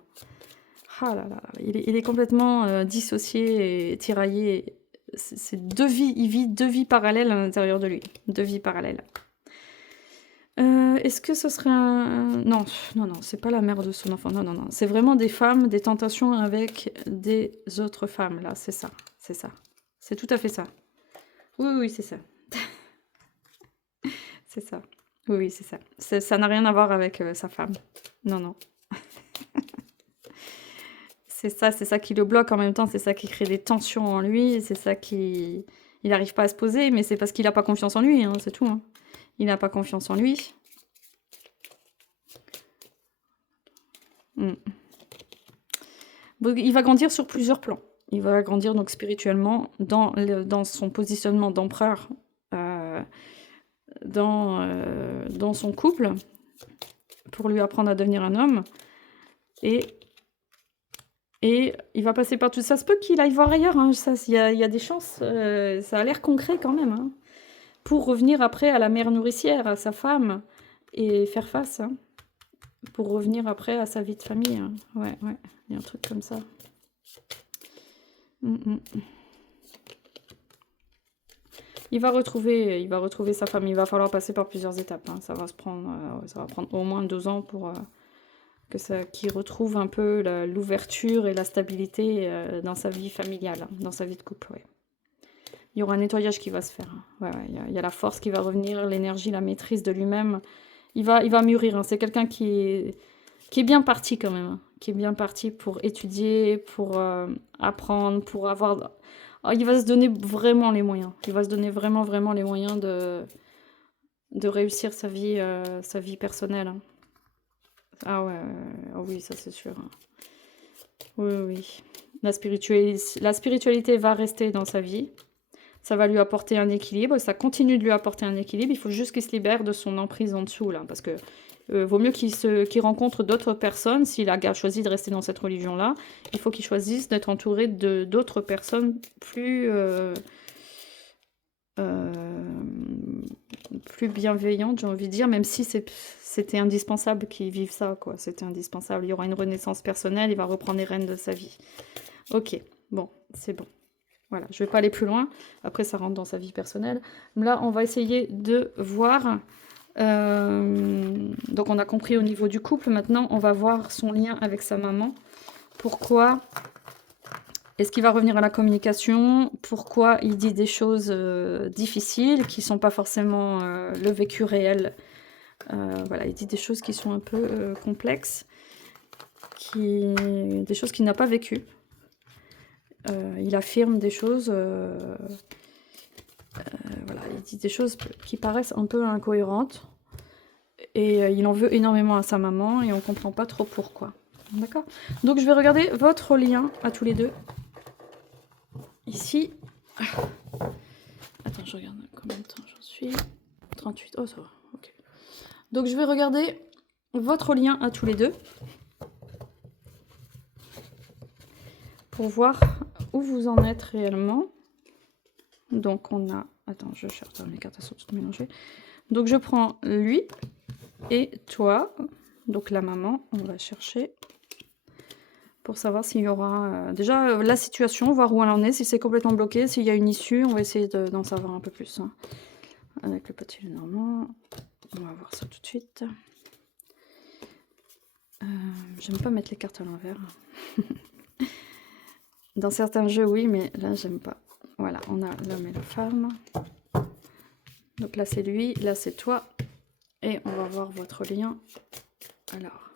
Ah là là, il est complètement dissocié et tiraillé. C'est deux vies, il vit deux vies parallèles à l'intérieur de lui. Deux vies parallèles. Est-ce que ce serait un... Non, non, non, c'est pas la mère de son enfant. Non, non, non. C'est vraiment des femmes, des tentations avec des autres femmes, là. C'est ça, c'est ça. C'est tout à fait ça. Oui, oui, c'est ça. C'est ça. Oui, oui, c'est ça. Ça n'a rien à voir avec sa femme. Non, non. C'est ça qui le bloque en même temps. C'est ça qui crée des tensions en lui. C'est ça qui... Il n'arrive pas à se poser, mais c'est parce qu'il n'a pas confiance en lui, hein, c'est tout. Hein. Il n'a pas confiance en lui. Il va grandir sur plusieurs plans. Il va grandir donc spirituellement dans son positionnement d'empereur, dans son couple, pour lui apprendre à devenir un homme. Et il va passer par tout ça. Ça se peut qu'il aille voir ailleurs, hein, il y a des chances. Ça a l'air concret quand même. Hein, pour revenir après à la mère nourricière, à sa femme, et faire face. Hein, pour revenir après à sa vie de famille. Hein. Ouais, ouais, il y a un truc comme ça. Il va retrouver sa femme. Il va falloir passer par plusieurs étapes. Hein. Ça va prendre au moins 2 ans pour qu'il retrouve un peu l'ouverture et la stabilité dans sa vie familiale, hein, dans sa vie de couple. Ouais. Il y aura un nettoyage qui va se faire. Hein. Ouais, ouais, il y a la force qui va revenir, l'énergie, la maîtrise de lui-même. Il va mûrir. Hein. C'est quelqu'un qui est bien parti quand même. Hein. Qui est bien parti pour étudier, pour apprendre, pour avoir... Oh, il va se donner vraiment les moyens. Il va se donner vraiment, vraiment les moyens de réussir sa vie personnelle. Hein. Ah ouais, oh oui, ça c'est sûr. Hein. Oui, oui. La spiritualité va rester dans sa vie. Ça va lui apporter un équilibre. Ça continue de lui apporter un équilibre. Il faut juste qu'il se libère de son emprise en dessous, là. Parce que vaut mieux qu'il rencontre d'autres personnes. S'il a choisi de rester dans cette religion-là, il faut qu'il choisisse d'être entouré d'autres personnes plus bienveillantes, j'ai envie de dire, même si c'était indispensable qu'il vive ça, quoi. C'était indispensable. Il y aura une renaissance personnelle, il va reprendre les rênes de sa vie. Ok, bon, c'est bon. Voilà, je ne vais pas aller plus loin. Après, ça rentre dans sa vie personnelle. Là, on va essayer de voir... donc, on a compris au niveau du couple. Maintenant, on va voir son lien avec sa maman. Pourquoi est-ce qu'il va revenir à la communication? Pourquoi il dit des choses difficiles qui ne sont pas forcément le vécu réel? Voilà, il dit des choses qui sont un peu complexes, des choses qu'il n'a pas vécues. Il affirme des choses, voilà, il dit des choses qui paraissent un peu incohérentes. Et il en veut énormément à sa maman et on ne comprend pas trop pourquoi. D'accord? Donc je vais regarder votre lien à tous les deux. Ici. Attends, je regarde combien de temps j'en suis. 38. Oh, ça va. Ok. Donc je vais regarder votre lien à tous les deux. Pour voir où vous en êtes réellement. Donc on a... Attends, je cherche mes cartes, elles sont toutes mélangées. Donc je prends lui et toi. Donc la maman, on va chercher. Pour savoir s'il y aura... déjà la situation, voir où elle en est, si c'est complètement bloqué, s'il y a une issue, on va essayer d'en savoir un peu plus. Hein. Avec le petit Lenormand, on va voir ça tout de suite. J'aime pas mettre les cartes à l'envers. Dans certains jeux, oui, mais là, j'aime pas. Voilà, on a l'homme et la femme. Donc là, c'est lui, là, c'est toi. Et on va voir votre lien. Alors.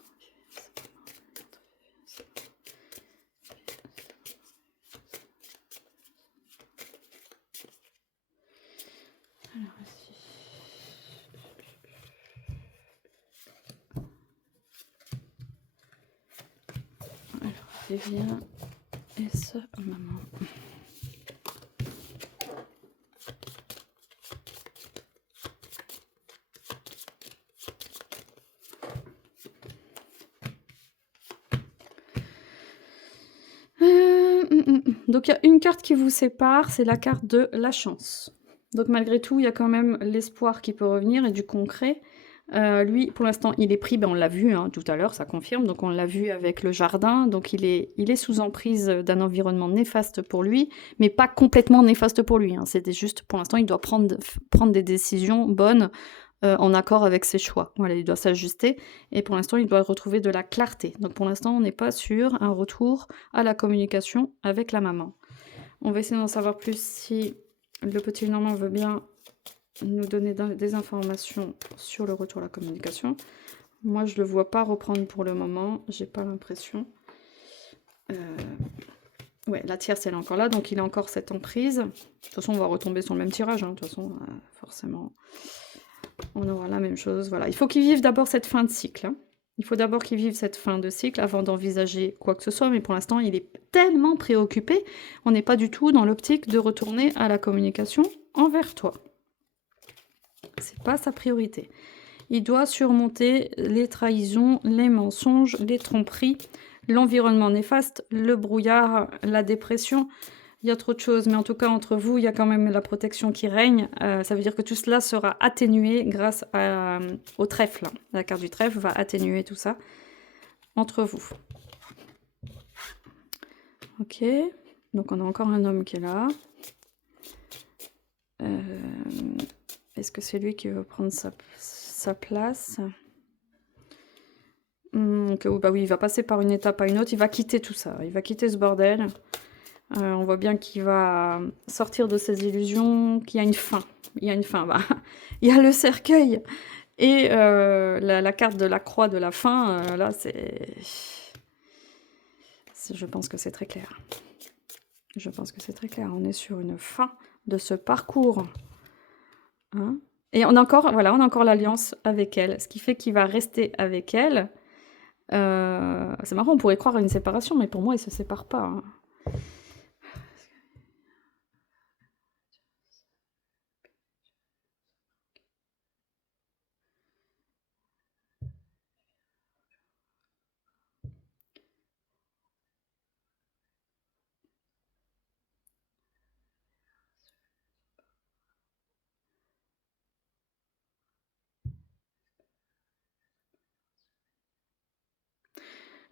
Viens et ça, maman. Donc il y a une carte qui vous sépare, c'est la carte de la chance. Donc malgré tout, il y a quand même l'espoir qui peut revenir et du concret. Lui, pour l'instant, il est pris, ben on l'a vu hein, tout à l'heure, ça confirme, donc on l'a vu avec le jardin, donc il est sous emprise d'un environnement néfaste pour lui, mais pas complètement néfaste pour lui, hein. C'était juste, pour l'instant, il doit prendre des décisions bonnes en accord avec ses choix. Voilà, il doit s'ajuster, et pour l'instant, il doit retrouver de la clarté. Donc pour l'instant, on n'est pas sur un retour à la communication avec la maman. On va essayer d'en savoir plus si le petit Normand veut bien nous donner des informations sur le retour à la communication. Moi, je le vois pas reprendre pour le moment, j'ai pas l'impression. Ouais, la tierce, elle est encore là, donc il a encore cette emprise. De toute façon, on va retomber sur le même tirage, hein. De toute façon, forcément, on aura la même chose. Voilà, il faut qu'il vive d'abord cette fin de cycle, hein. Il faut d'abord qu'il vive cette fin de cycle avant d'envisager quoi que ce soit, mais pour l'instant, il est tellement préoccupé, on n'est pas du tout dans l'optique de retourner à la communication envers toi. C'est pas sa priorité. Il doit surmonter les trahisons, les mensonges, les tromperies, l'environnement néfaste, le brouillard, la dépression. Il y a trop de choses, mais en tout cas, entre vous, il y a quand même la protection qui règne. Ça veut dire que tout cela sera atténué grâce au trèfle. La carte du trèfle va atténuer tout ça entre vous. Ok, donc on a encore un homme qui est là. Est-ce que c'est lui qui veut prendre sa place? Bah oui, il va passer par une étape à une autre, il va quitter tout ça, il va quitter ce bordel. On voit bien qu'il va sortir de ses illusions, qu'il y a une fin. Il y a une fin, bah. Il y a le cercueil et la carte de la croix de la fin, là, je pense que c'est très clair. Je pense que c'est très clair. On est sur une fin de ce parcours. Hein, et on a encore, voilà, on a encore l'alliance avec elle, ce qui fait qu'il va rester avec elle. C'est marrant, on pourrait croire à une séparation, mais pour moi, ils se séparent pas. Hein.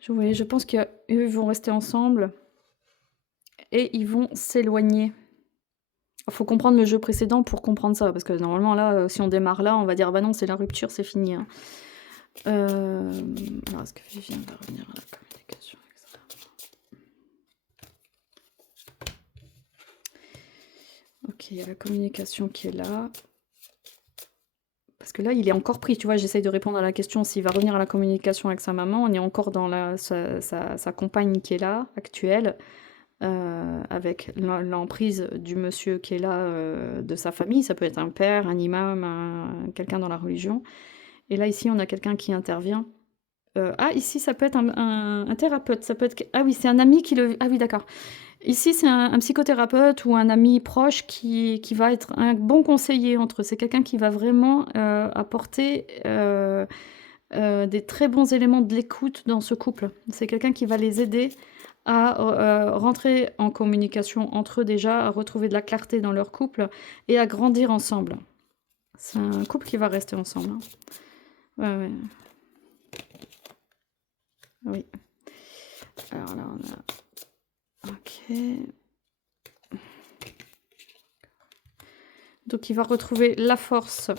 Je pense qu'eux vont rester ensemble et ils vont s'éloigner. Il faut comprendre le jeu précédent pour comprendre ça, parce que normalement, là, si on démarre là, on va dire bah non, c'est la rupture, c'est fini. Hein. Alors, est-ce que Vivien va revenir à la communication extérieure? Ok, il y a la communication qui est là. Parce que là, il est encore pris, tu vois, j'essaye de répondre à la question s'il va revenir à la communication avec sa maman. On est encore dans sa compagne qui est là, actuelle, avec l'emprise du monsieur qui est là, de sa famille. Ça peut être un père, un imam, quelqu'un dans la religion. Et là, ici, on a quelqu'un qui intervient. Ici, ça peut être un thérapeute. Ça peut être... Ah oui, c'est un ami qui le... Ah oui, d'accord. Ici, c'est un psychothérapeute ou un ami proche qui va être un bon conseiller entre eux. C'est quelqu'un qui va vraiment apporter des très bons éléments de l'écoute dans ce couple. C'est quelqu'un qui va les aider à rentrer en communication entre eux déjà, à retrouver de la clarté dans leur couple et à grandir ensemble. C'est un couple qui va rester ensemble. Hein. Ouais. Oui. Alors là, on a... Ok. Donc il va retrouver la force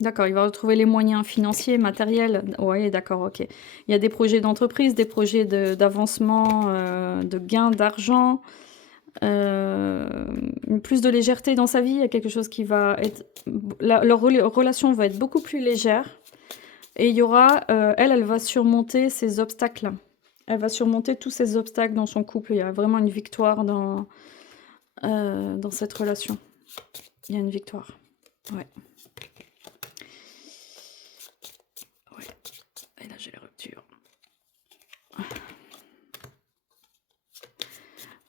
D'accord, il va retrouver les moyens financiers, matériels. Oui, d'accord, ok. Il y a des projets d'entreprise, des projets d'avancement, de gain d'argent, plus de légèreté dans sa vie. Il y a quelque chose qui va être... leur relation va être beaucoup plus légère. Et il y aura... elle va surmonter ces obstacles. Elle va surmonter tous ces obstacles dans son couple. Il y a vraiment une victoire dans cette relation. Il y a une victoire. Ouais. Ouais. Et là, j'ai les ruptures.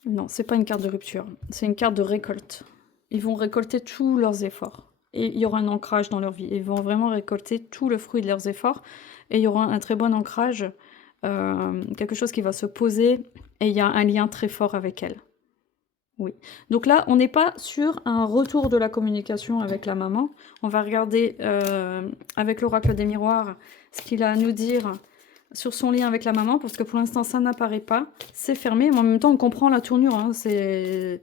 Non, c'est pas une carte de rupture. C'est une carte de récolte. Ils vont récolter tous leurs efforts. Et il y aura un ancrage dans leur vie. Ils vont vraiment récolter tout le fruit de leurs efforts. Et il y aura un très bon ancrage. Quelque chose qui va se poser. Et il y a un lien très fort avec elle. Oui. Donc là, on n'est pas sur un retour de la communication avec la maman. On va regarder avec l'oracle des miroirs ce qu'il a à nous dire sur son lien avec la maman, parce que pour l'instant, ça n'apparaît pas. C'est fermé, mais en même temps, on comprend la tournure. Hein. C'est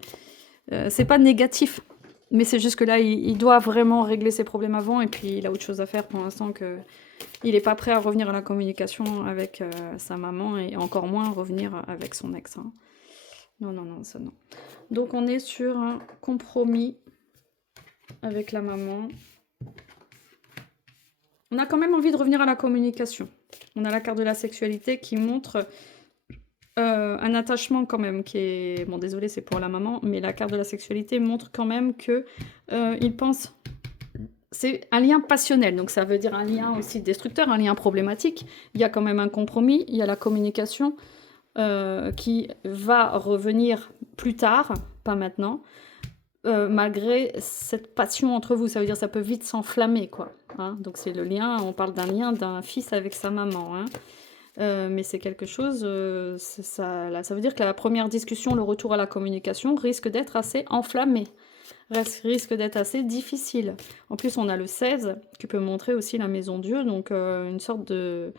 pas négatif, mais c'est juste que là, il doit vraiment régler ses problèmes avant, et puis il a autre chose à faire pour l'instant que... Il n'est pas prêt à revenir à la communication avec sa maman, et encore moins revenir avec son ex. Hein. Non, non, non, ça non. Donc on est sur un compromis avec la maman. On a quand même envie de revenir à la communication. On a la carte de la sexualité qui montre un attachement quand même qui est... Bon, désolé, c'est pour la maman, mais la carte de la sexualité montre quand même que il pense... C'est un lien passionnel, donc ça veut dire un lien aussi destructeur, un lien problématique. Il y a quand même un compromis, il y a la communication qui va revenir plus tard, pas maintenant, malgré cette passion entre vous. Ça veut dire que ça peut vite s'enflammer, quoi. Hein. Donc c'est le lien, on parle d'un lien d'un fils avec sa maman. Hein. Mais c'est quelque chose, ça veut dire que la première discussion, le retour à la communication, risque d'être assez enflammé, risque d'être assez difficile. En plus, on a le 16 qui peut montrer aussi la maison Dieu, donc une sorte de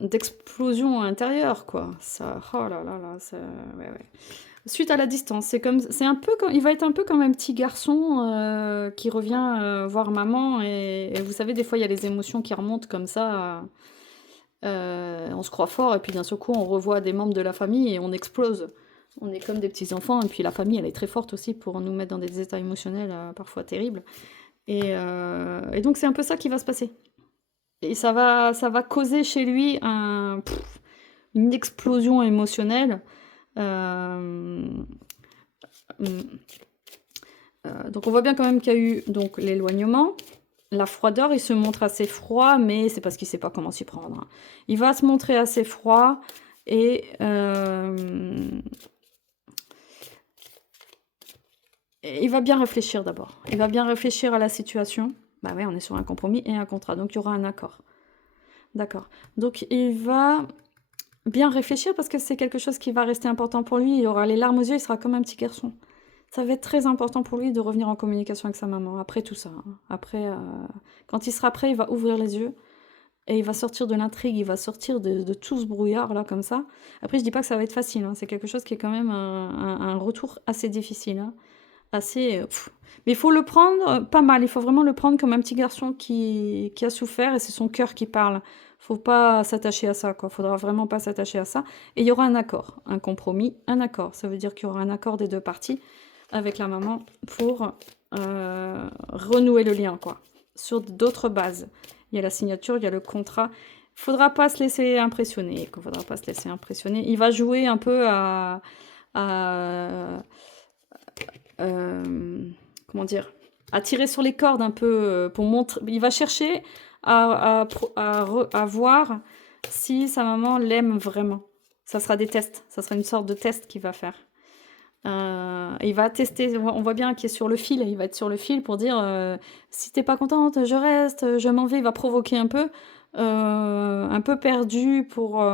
d'explosion intérieure, quoi. Ça, oh là là là, ça, ouais, ouais. Suite à la distance, c'est un peu il va être un peu comme un petit garçon qui revient voir maman, et vous savez, des fois il y a les émotions qui remontent comme ça. On se croit fort, et puis d'un seul coup on revoit des membres de la famille et on explose. On est comme des petits enfants, et puis la famille elle est très forte aussi pour nous mettre dans des états émotionnels parfois terribles. Et donc c'est un peu ça qui va se passer. Et ça va causer chez lui une explosion émotionnelle. Donc on voit bien quand même qu'il y a eu donc l'éloignement, la froideur. Il se montre assez froid, mais c'est parce qu'il ne sait pas comment s'y prendre. Hein. Il va se montrer assez froid, et il va bien réfléchir d'abord. Il va bien réfléchir à la situation. Bah ouais, on est sur un compromis et un contrat, donc il y aura un accord. D'accord. Donc il va bien réfléchir, parce que c'est quelque chose qui va rester important pour lui. Il aura les larmes aux yeux, il sera comme un petit garçon. Ça va être très important pour lui de revenir en communication avec sa maman, après tout ça. Hein. Après, quand il sera prêt, il va ouvrir les yeux, et il va sortir de l'intrigue, il va sortir de tout ce brouillard-là, comme ça. Après, je dis pas que ça va être facile, hein. C'est quelque chose qui est quand même un retour assez difficile. Hein. Assez... Mais il faut le prendre pas mal, il faut vraiment le prendre comme un petit garçon qui a souffert, et c'est son cœur qui parle. Faut pas s'attacher à ça, quoi. Faudra vraiment pas s'attacher à ça. Et il y aura un accord, un compromis, un accord. Ça veut dire qu'il y aura un accord des deux parties avec la maman pour renouer le lien, quoi. Sur d'autres bases. Il y a la signature, il y a le contrat. Faudra pas se laisser impressionner. Faudra pas se laisser impressionner. Il va jouer un peu à comment dire, à tirer sur les cordes un peu pour montrer. Il va chercher à voir si sa maman l'aime vraiment. Ça sera des tests. Ça sera une sorte de test qu'il va faire. Il va tester. On voit bien qu'il est sur le fil. Il va être sur le fil pour dire si t'es pas contente, je reste, je m'en vais. Il va provoquer un peu perdu pour.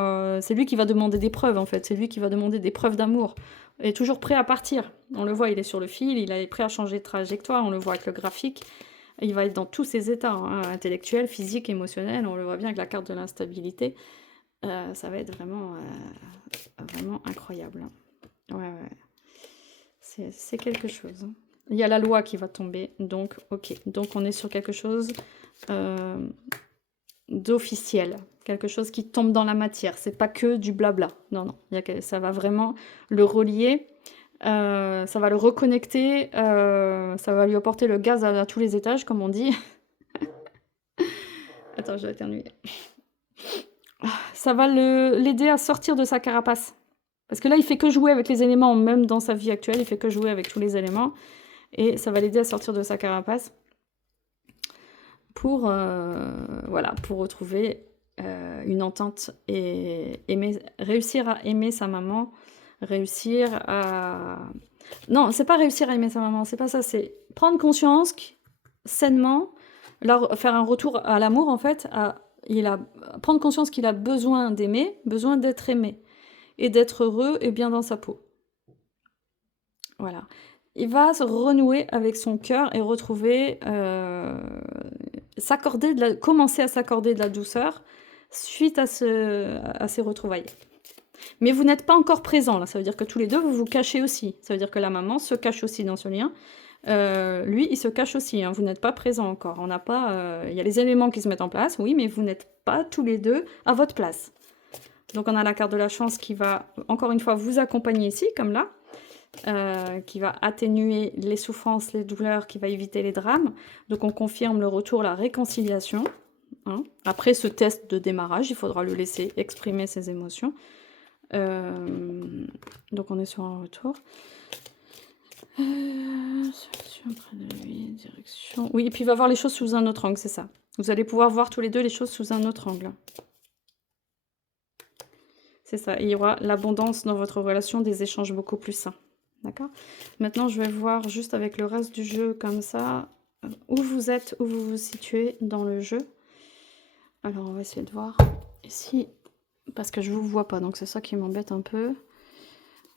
C'est lui qui va demander des preuves, en fait. C'est lui qui va demander des preuves d'amour. Il est toujours prêt à partir. On le voit, il est sur le fil, il est prêt à changer de trajectoire, on le voit avec le graphique. Il va être dans tous ses états, hein, intellectuels, physiques, émotionnels. On le voit bien avec la carte de l'instabilité. Ça va être vraiment, vraiment incroyable. Ouais, ouais. C'est quelque chose. Hein. Il y a la loi qui va tomber, donc ok. Donc on est sur quelque chose d'officiel, quelque chose qui tombe dans la matière. C'est pas que du blabla. Non, non. Ça va vraiment le relier, ça va le reconnecter, ça va lui apporter le gaz à tous les étages, comme on dit. Attends, je vais éternuer. Ça va l'aider à sortir de sa carapace. Parce que là, il fait que jouer avec les éléments, même dans sa vie actuelle, il fait que jouer avec tous les éléments. Et ça va l'aider à sortir de sa carapace pour, voilà, pour retrouver une entente et réussir à aimer sa maman, réussir à... Non, c'est pas réussir à aimer sa maman, c'est pas ça, c'est prendre conscience sainement, faire un retour à l'amour en fait, prendre conscience qu'il a besoin d'aimer, besoin d'être aimé et d'être heureux et bien dans sa peau. Voilà. Il va se renouer avec son cœur et retrouver, commencer à s'accorder de la douceur suite à ces retrouvailles. Mais vous n'êtes pas encore présent, là. Ça veut dire que tous les deux, vous vous cachez aussi. Ça veut dire que la maman se cache aussi dans ce lien. Lui, il se cache aussi. Hein. Vous n'êtes pas présent encore. On n'a pas. Il y a les éléments qui se mettent en place, oui, mais vous n'êtes pas tous les deux à votre place. Donc, on a la carte de la chance qui va, encore une fois, vous accompagner ici, comme là. Qui va atténuer les souffrances, les douleurs, qui va éviter les drames. Donc on confirme le retour, la réconciliation. Hein. Après ce test de démarrage, il faudra le laisser exprimer ses émotions. Donc on est sur un retour. Solution près de lui, direction. Oui, et puis il va voir les choses sous un autre angle, c'est ça. Vous allez pouvoir voir tous les deux les choses sous un autre angle. C'est ça. Et il y aura l'abondance dans votre relation, des échanges beaucoup plus sains. D'accord? Maintenant, je vais voir juste avec le reste du jeu comme ça, où vous êtes, où vous vous situez dans le jeu. Alors, on va essayer de voir ici, parce que je vous vois pas, donc c'est ça qui m'embête un peu.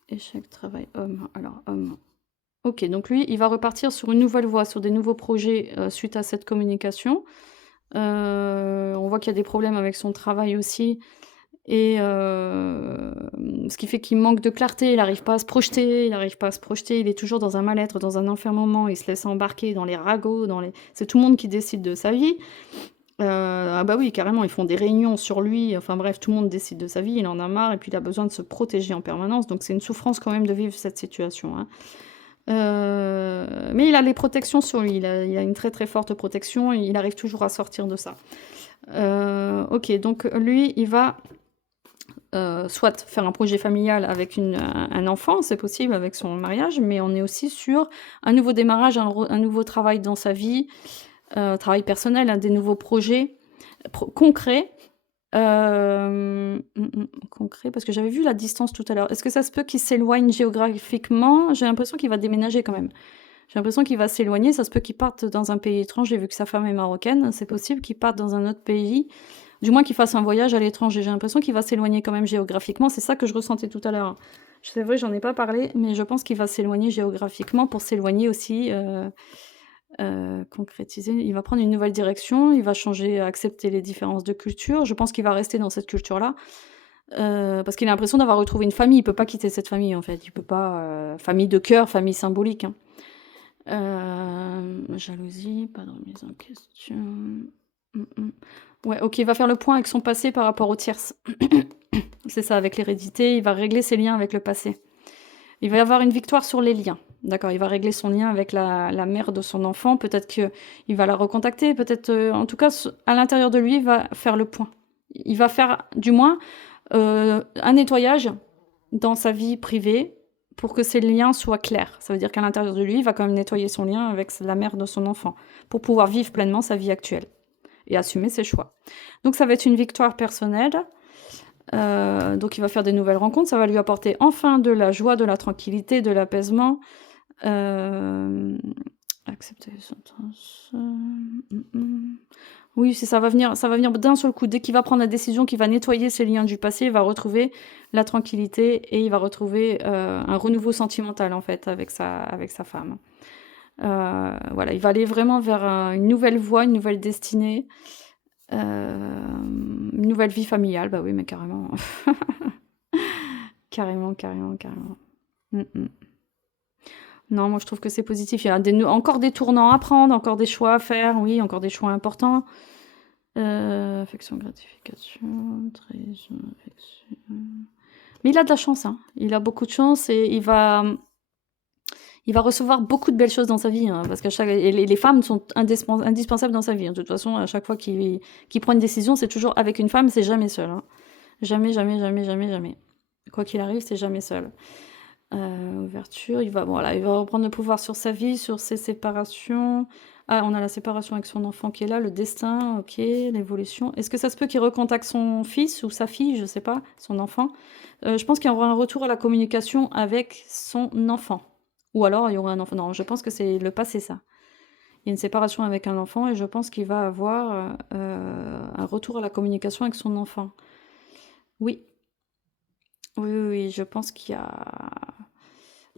Échec, travail, homme. Alors, homme. Ok, donc lui, il va repartir sur une nouvelle voie, sur des nouveaux projets suite à cette communication. On voit qu'il y a des problèmes avec son travail aussi. Et ce qui fait qu'il manque de clarté, il n'arrive pas à se projeter, il est toujours dans un mal-être, dans un enfermement, il se laisse embarquer dans les ragots, c'est tout le monde qui décide de sa vie. Ah bah oui, carrément, ils font des réunions sur lui, enfin bref, tout le monde décide de sa vie, il en a marre, et puis il a besoin de se protéger en permanence, donc c'est une souffrance quand même de vivre cette situation. Hein. Mais il a les protections sur lui, il a une très très forte protection, et il arrive toujours à sortir de ça. Ok, donc lui, il va... soit faire un projet familial avec un enfant, c'est possible avec son mariage, mais on est aussi sur un nouveau démarrage, un nouveau travail dans sa vie, travail personnel, des nouveaux projets concrets. Concret, parce que j'avais vu la distance tout à l'heure. Est-ce que ça se peut qu'il s'éloigne géographiquement? J'ai l'impression qu'il va déménager quand même. J'ai l'impression qu'il va s'éloigner, ça se peut qu'il parte dans un pays étranger, vu que sa femme est marocaine, c'est possible qu'il parte dans un autre pays. Du moins qu'il fasse un voyage à l'étranger. J'ai l'impression qu'il va s'éloigner quand même géographiquement. C'est ça que je ressentais tout à l'heure. C'est vrai, j'en ai pas parlé, mais je pense qu'il va s'éloigner géographiquement pour s'éloigner aussi, concrétiser. Il va prendre une nouvelle direction, il va changer, accepter les différences de culture. Je pense qu'il va rester dans cette culture-là, parce qu'il a l'impression d'avoir retrouvé une famille. Il peut pas quitter cette famille, en fait. Il peut pas... famille de cœur, famille symbolique. Hein. Jalousie, pas de remise en question... Ouais, ok, il va faire le point avec son passé par rapport aux tierces. C'est ça, avec l'hérédité, il va régler ses liens avec le passé. Il va y avoir une victoire sur les liens. D'accord, il va régler son lien avec la mère de son enfant. Peut-être qu'il va la recontacter. Peut-être, en tout cas, à l'intérieur de lui, il va faire le point. Il va faire, du moins, un nettoyage dans sa vie privée pour que ses liens soient clairs. Ça veut dire qu'à l'intérieur de lui, il va quand même nettoyer son lien avec la mère de son enfant pour pouvoir vivre pleinement sa vie actuelle et assumer ses choix. Donc ça va être une victoire personnelle. Donc il va faire des nouvelles rencontres. Ça va lui apporter enfin de la joie, de la tranquillité, de l'apaisement. Accepter les sentences. Oui, ça va venir d'un seul coup. Dès qu'il va prendre la décision, qu'il va nettoyer ses liens du passé, il va retrouver la tranquillité et il va retrouver un renouveau sentimental en fait avec sa femme. Voilà, il va aller vraiment vers une nouvelle voie, une nouvelle destinée, une nouvelle vie familiale. Bah oui, mais carrément. Carrément. Non, moi je trouve que c'est positif. Il y a encore des tournants à prendre, encore des choix à faire, oui, encore des choix importants. Affection, gratification, trahison, affection. Mais il a de la chance, hein. Il a beaucoup de chance et il va recevoir beaucoup de belles choses dans sa vie, hein, parce que les femmes sont indispensables dans sa vie, hein. De toute façon, à chaque fois qu'il prend une décision, c'est toujours avec une femme, c'est jamais seul, hein. Jamais, jamais, jamais, jamais, jamais. Quoi qu'il arrive, c'est jamais seul. Ouverture, voilà, il va reprendre le pouvoir sur sa vie, sur ses séparations. Ah, on a la séparation avec son enfant qui est là, le destin, ok, l'évolution. Est-ce que ça se peut qu'il recontacte son fils ou sa fille, je sais pas, son enfant? Je pense qu'il y aura un retour à la communication avec son enfant. Ou alors il y aura un enfant. Non, je pense que c'est le passé, ça. Il y a une séparation avec un enfant et je pense qu'il va avoir un retour à la communication avec son enfant. Oui, oui, oui, oui, je pense qu'il y a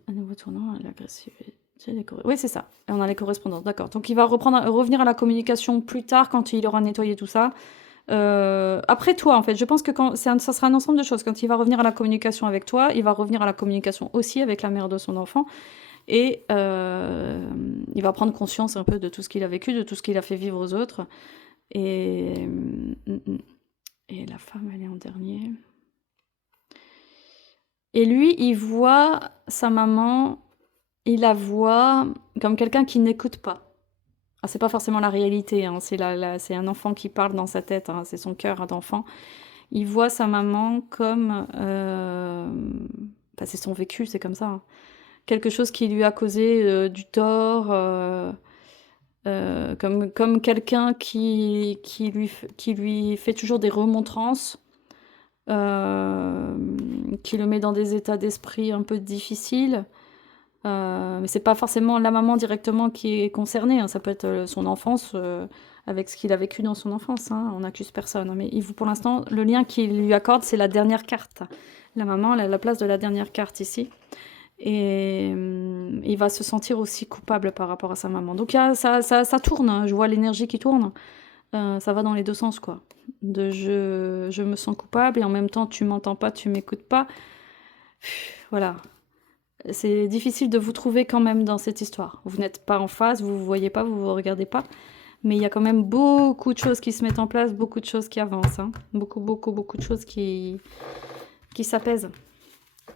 un nouveau tournant, l'agressivité. Oui, c'est ça. Et on a les correspondances, d'accord. Donc il va revenir à la communication plus tard quand il aura nettoyé tout ça. Après toi, en fait, je pense que ça sera un ensemble de choses. Quand il va revenir à la communication avec toi, il va revenir à la communication aussi avec la mère de son enfant. Et il va prendre conscience un peu de tout ce qu'il a vécu, de tout ce qu'il a fait vivre aux autres. Et, et la femme, elle est en dernier. Et lui, il voit sa maman, il la voit comme quelqu'un qui n'écoute pas. Ah, c'est pas forcément la réalité, hein, c'est un enfant qui parle dans sa tête, hein, c'est son cœur d'enfant. Il voit sa maman comme... c'est son vécu, c'est comme ça, hein. Quelque chose qui lui a causé du tort, comme quelqu'un qui lui fait toujours des remontrances, qui le met dans des états d'esprit un peu difficiles. Mais c'est pas forcément la maman directement qui est concernée, hein. Ça peut être son enfance, avec ce qu'il a vécu dans son enfance, hein. On n'accuse personne, hein. Mais pour l'instant, le lien qu'il lui accorde, c'est la dernière carte. La maman, elle a la place de la dernière carte ici. Et il va se sentir aussi coupable par rapport à sa maman. Donc ça tourne, hein. Je vois l'énergie qui tourne. Ça va dans les deux sens, quoi. Je me sens coupable et en même temps tu m'entends pas, tu m'écoutes pas. Voilà. C'est difficile de vous trouver quand même dans cette histoire. Vous n'êtes pas en face, vous vous voyez pas, vous vous regardez pas. Mais il y a quand même beaucoup de choses qui se mettent en place, beaucoup de choses qui avancent, hein. Beaucoup, beaucoup, beaucoup de choses qui s'apaisent.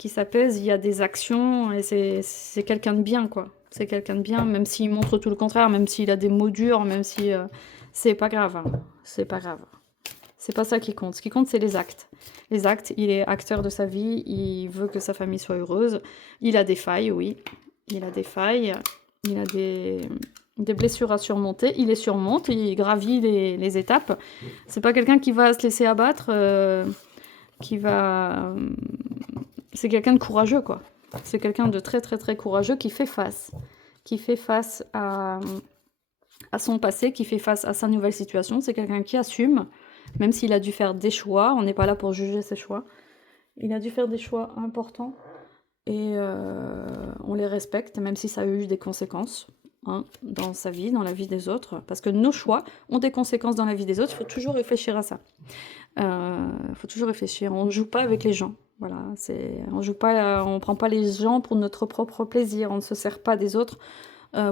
Il y a des actions et c'est quelqu'un de bien, quoi. C'est quelqu'un de bien, même s'il montre tout le contraire, même s'il a des mots durs, même si... c'est pas grave, hein. C'est pas grave. C'est pas ça qui compte. Ce qui compte, c'est les actes. Les actes, il est acteur de sa vie, il veut que sa famille soit heureuse. Il a des failles, oui. Il a des failles, il a des blessures à surmonter. Il les surmonte, il gravit les étapes. C'est pas quelqu'un qui va se laisser abattre, c'est quelqu'un de courageux, quoi. C'est quelqu'un de très, très, très courageux qui fait face. Qui fait face à son passé, qui fait face à sa nouvelle situation. C'est quelqu'un qui assume, même s'il a dû faire des choix. On n'est pas là pour juger ses choix. Il a dû faire des choix importants et on les respecte, même si ça a eu des conséquences, hein, dans sa vie, dans la vie des autres. Parce que nos choix ont des conséquences dans la vie des autres. Il faut toujours réfléchir à ça. Faut toujours réfléchir. On ne joue pas avec les gens. Voilà, on prend pas les gens pour notre propre plaisir. On ne se sert pas des autres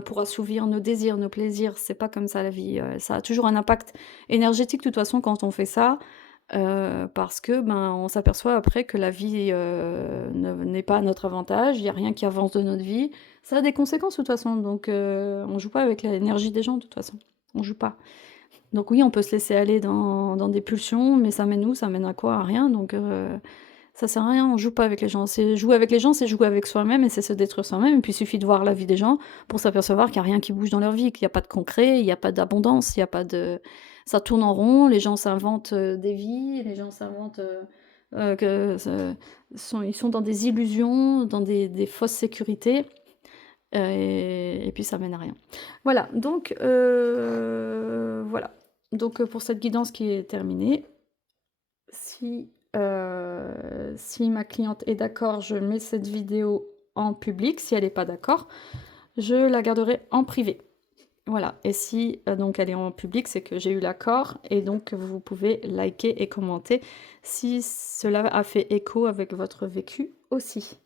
pour assouvir nos désirs, nos plaisirs. C'est pas comme ça la vie. Ça a toujours un impact énergétique de toute façon quand on fait ça, parce que on s'aperçoit après que la vie n'est pas à notre avantage. Il y a rien qui avance de notre vie. Ça a des conséquences de toute façon. Donc on joue pas avec l'énergie des gens de toute façon. On joue pas. Donc oui, on peut se laisser aller dans des pulsions, mais ça mène où? Ça mène à quoi? À rien. Donc ça sert à rien, on joue pas avec les gens. Jouer avec les gens, c'est jouer avec soi-même et c'est se détruire soi-même. Et puis il suffit de voir la vie des gens pour s'apercevoir qu'il n'y a rien qui bouge dans leur vie, qu'il n'y a pas de concret, il n'y a pas d'abondance, il n'y a pas de... Ça tourne en rond, les gens s'inventent des vies, les gens s'inventent ils sont dans des illusions, dans des fausses sécurités. Et puis ça mène à rien. Voilà, donc voilà. Donc pour cette guidance qui est terminée, si ma cliente est d'accord, je mets cette vidéo en public. Si elle n'est pas d'accord, je la garderai en privé. Voilà, et si donc elle est en public, c'est que j'ai eu l'accord, et donc vous pouvez liker et commenter si cela a fait écho avec votre vécu aussi.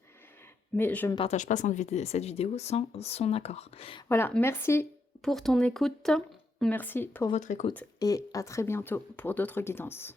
mais je ne partage pas cette vidéo sans son accord. Voilà, merci pour ton écoute, merci pour votre écoute et à très bientôt pour d'autres guidances.